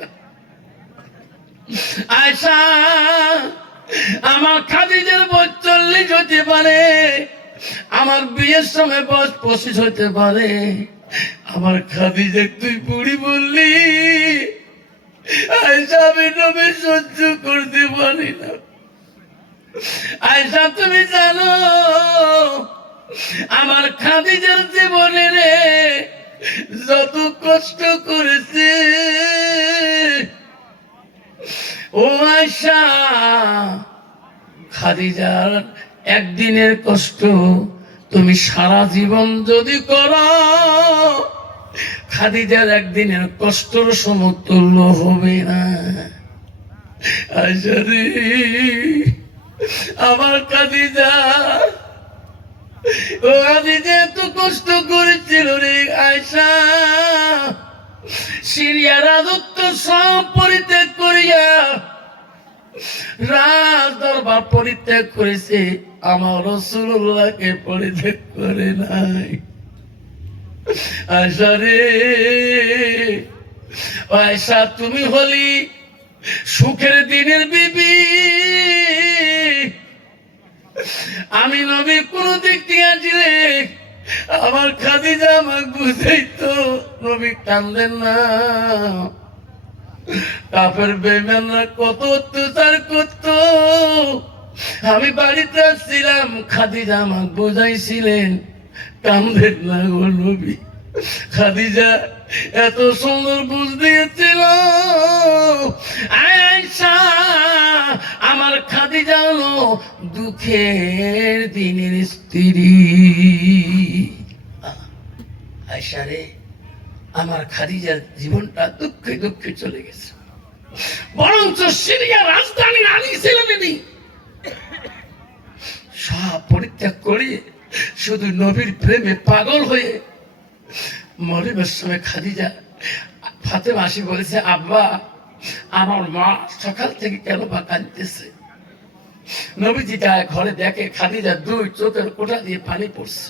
আয়েশা আমার খাদিজার বয়স 40 হতে পারে, আমার বিয়ের সময় বয়স 25 হতে পারে, আমার খাদিজা তুই বুড়ি বললি। আয়েশা আমি নবী সহ্য করতে পারি না। আয়েশা তুমি জানো আমার খাদিজার জীবনে রে যত কষ্ট করেছে, ও আয়েশা খাদিজার একদিনের কষ্ট তুমি সারা জীবন যদি করো, খাদিজার একদিনের কষ্টর সমতুল্য হবে না। আয়েশা রে আমার খাদিজা, ও খাদিজা এত কষ্ট করেছিল রে আয়েশা। সিরিয়া রাজত্ব সব পরিত্যাগ করিয়া রাজ দরবার পরিত্যাগ করেছে, আমার রাসূলুল্লাহকে পরিত্যাগ করে নাই। আয়েশা রে, আয়েশা তুমি হলি সুখের দিনের বিবি। আমি নবী কোন দিক থেকে আসলে আমার খাদিজা আমাকে বুঝাইতো, নবী কান্দেন না। কাফের বেঈমানরা কত অত্যাচার করত, আমি বাড়িতে ছিলাম, খাদিজা আমাকে বুঝাইছিলেন, কান্দেন না গো নবী। খাদিজা এত সুন্দর বুঝ দিয়েছিল। আয়েশা আমার খাদিজা হলো দুঃখের দিনের স্ত্রী। আয়েশা রে আমার খাদিজার জীবনটা দুঃখে দুঃখে চলে গেছে। বরঞ্চ সিরিয়া রাজধানী আলী ছেলেমেয়ে সব পরিত্যাগ করে শুধু নবীর প্রেমে পাগল হয়ে মরিবার সময় খাদিজা ফাতেমা আসি বলেছে, আব্বা আমার মা সকাল থেকে কেন বা কাঁদতেছে? নবীজি ঘরে দেখে খাদিজা 2 চোখের কোটা দিয়ে পানি পড়ছে।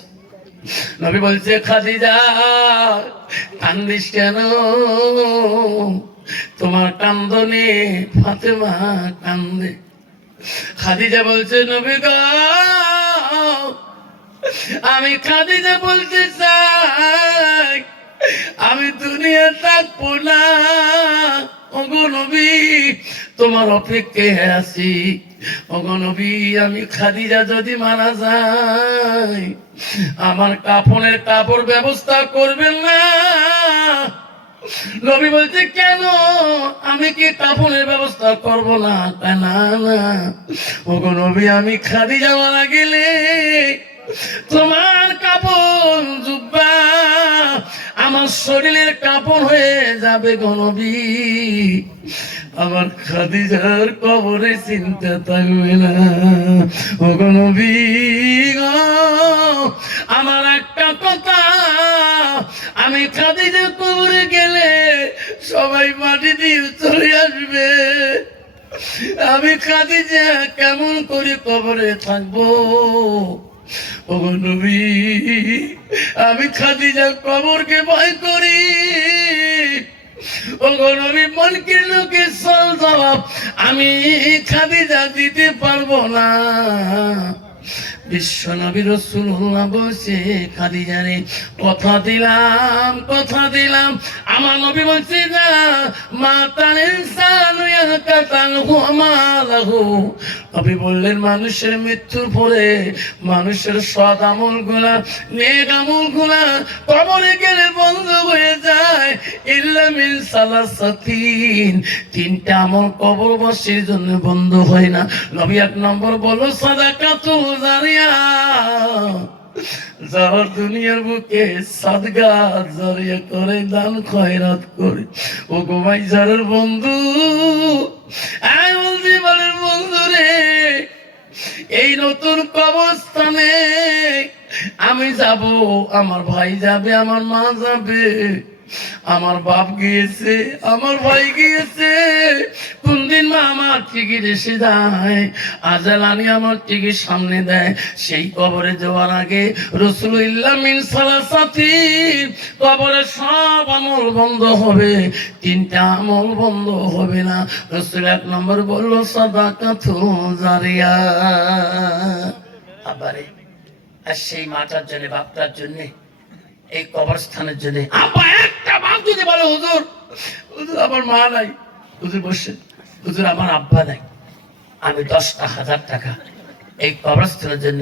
নবী বলছে, খাদিজা কান্দিস কেন? তোমার কান্দনে ফাতেমা কান্দে। খাদিজা বলছে, নবী গো আমি খাদিজা বলতে চাই আমি দুনিয়া থাকবো না। ওগো নবী তোমার অপেক্ষায় আছি। ওগো নবী আমি খাদিজা যদি মারা যাই আমার কাফনের কাপড় ব্যবস্থা করবেন না? নবী বলছে, কেন? আমি কি কাফনের ব্যবস্থা করব না? না না ওগো নবী আমি খাদিজা মারা গেলে তোমার কাপড় জুব্বা আমার শরীরের কাপড় হয়ে যাবে গো নবী। আমার খাদিজার কবরে চিন্তা থাকবে না। ওগো নবী গো আমার একটা কথা, আমি খাদিজার কবরে গেলে সবাই মাটি দিয়ে চলে আসবে, আমি খাদিজা কেমন করে কবরে থাকবো? ওগো নবী, আমি খাদিজা কবরকে ভয় করি। ওগো নবী, মনকে লোকে সল জবাব আমি খাদিজা দিতে পারবো না। বিশ্ব নবী রাসূলুল্লাহ বলছে, খাদিজারে কথা দিলাম, কথা দিলাম। আমার নবী বলছে না, মাতাল ইনসানু ইয়াকাতালহু আমালাহু। নবী বললেন, মানুষের মৃত্যুর পরে মানুষের সৎ আমলগুলা, নেক আমলগুলা কবরে গেলে বন্ধ হয়ে যায়। ইল্লা মিন সালাসাতিন, তিনটা আমল কবরবাসীর জন্য বন্ধ হয় না। নবী এক নম্বর বলো সাদাকাতুল জারিয়া, যারা দুনিয়ার বুকে সাদগা জারিয়া করে, দান খয়রাত করে। ও গোমাই যারার বন্ধু, জীবনের বন্ধু রে, এই নতুন কবরস্থানে আমি যাব, আমার ভাই যাবে, আমার মা যাবে, আমার বাপ গিয়েছে, আমার ভাই গিয়েছে। কোন দিন মা আমার টিকিট এসে যায়, আজালানি আমার টিকিট সামনে দেয়। সেই কবরে যাওয়ার আগে রাসূলুল্লাহ মিন সালাসাতিন, কবরে সব আমল বন্ধ হবে, তিনটা আমল বন্ধ হবে না। রাসূল এক নম্বর বললো সাদাকাতুল জারিয়া। আবারে আর সেই মাটার জন্য, বাপটার জন্য, এই কবরস্থানের জন্য আপা একটা বাপ যদি বলে, হুজুর, হুজুর আমার মা নাই, হুজুর বসেন, হুজুর আমার আব্বা নাই, আমি 10,000 টাকা এই কবরস্থানের জন্য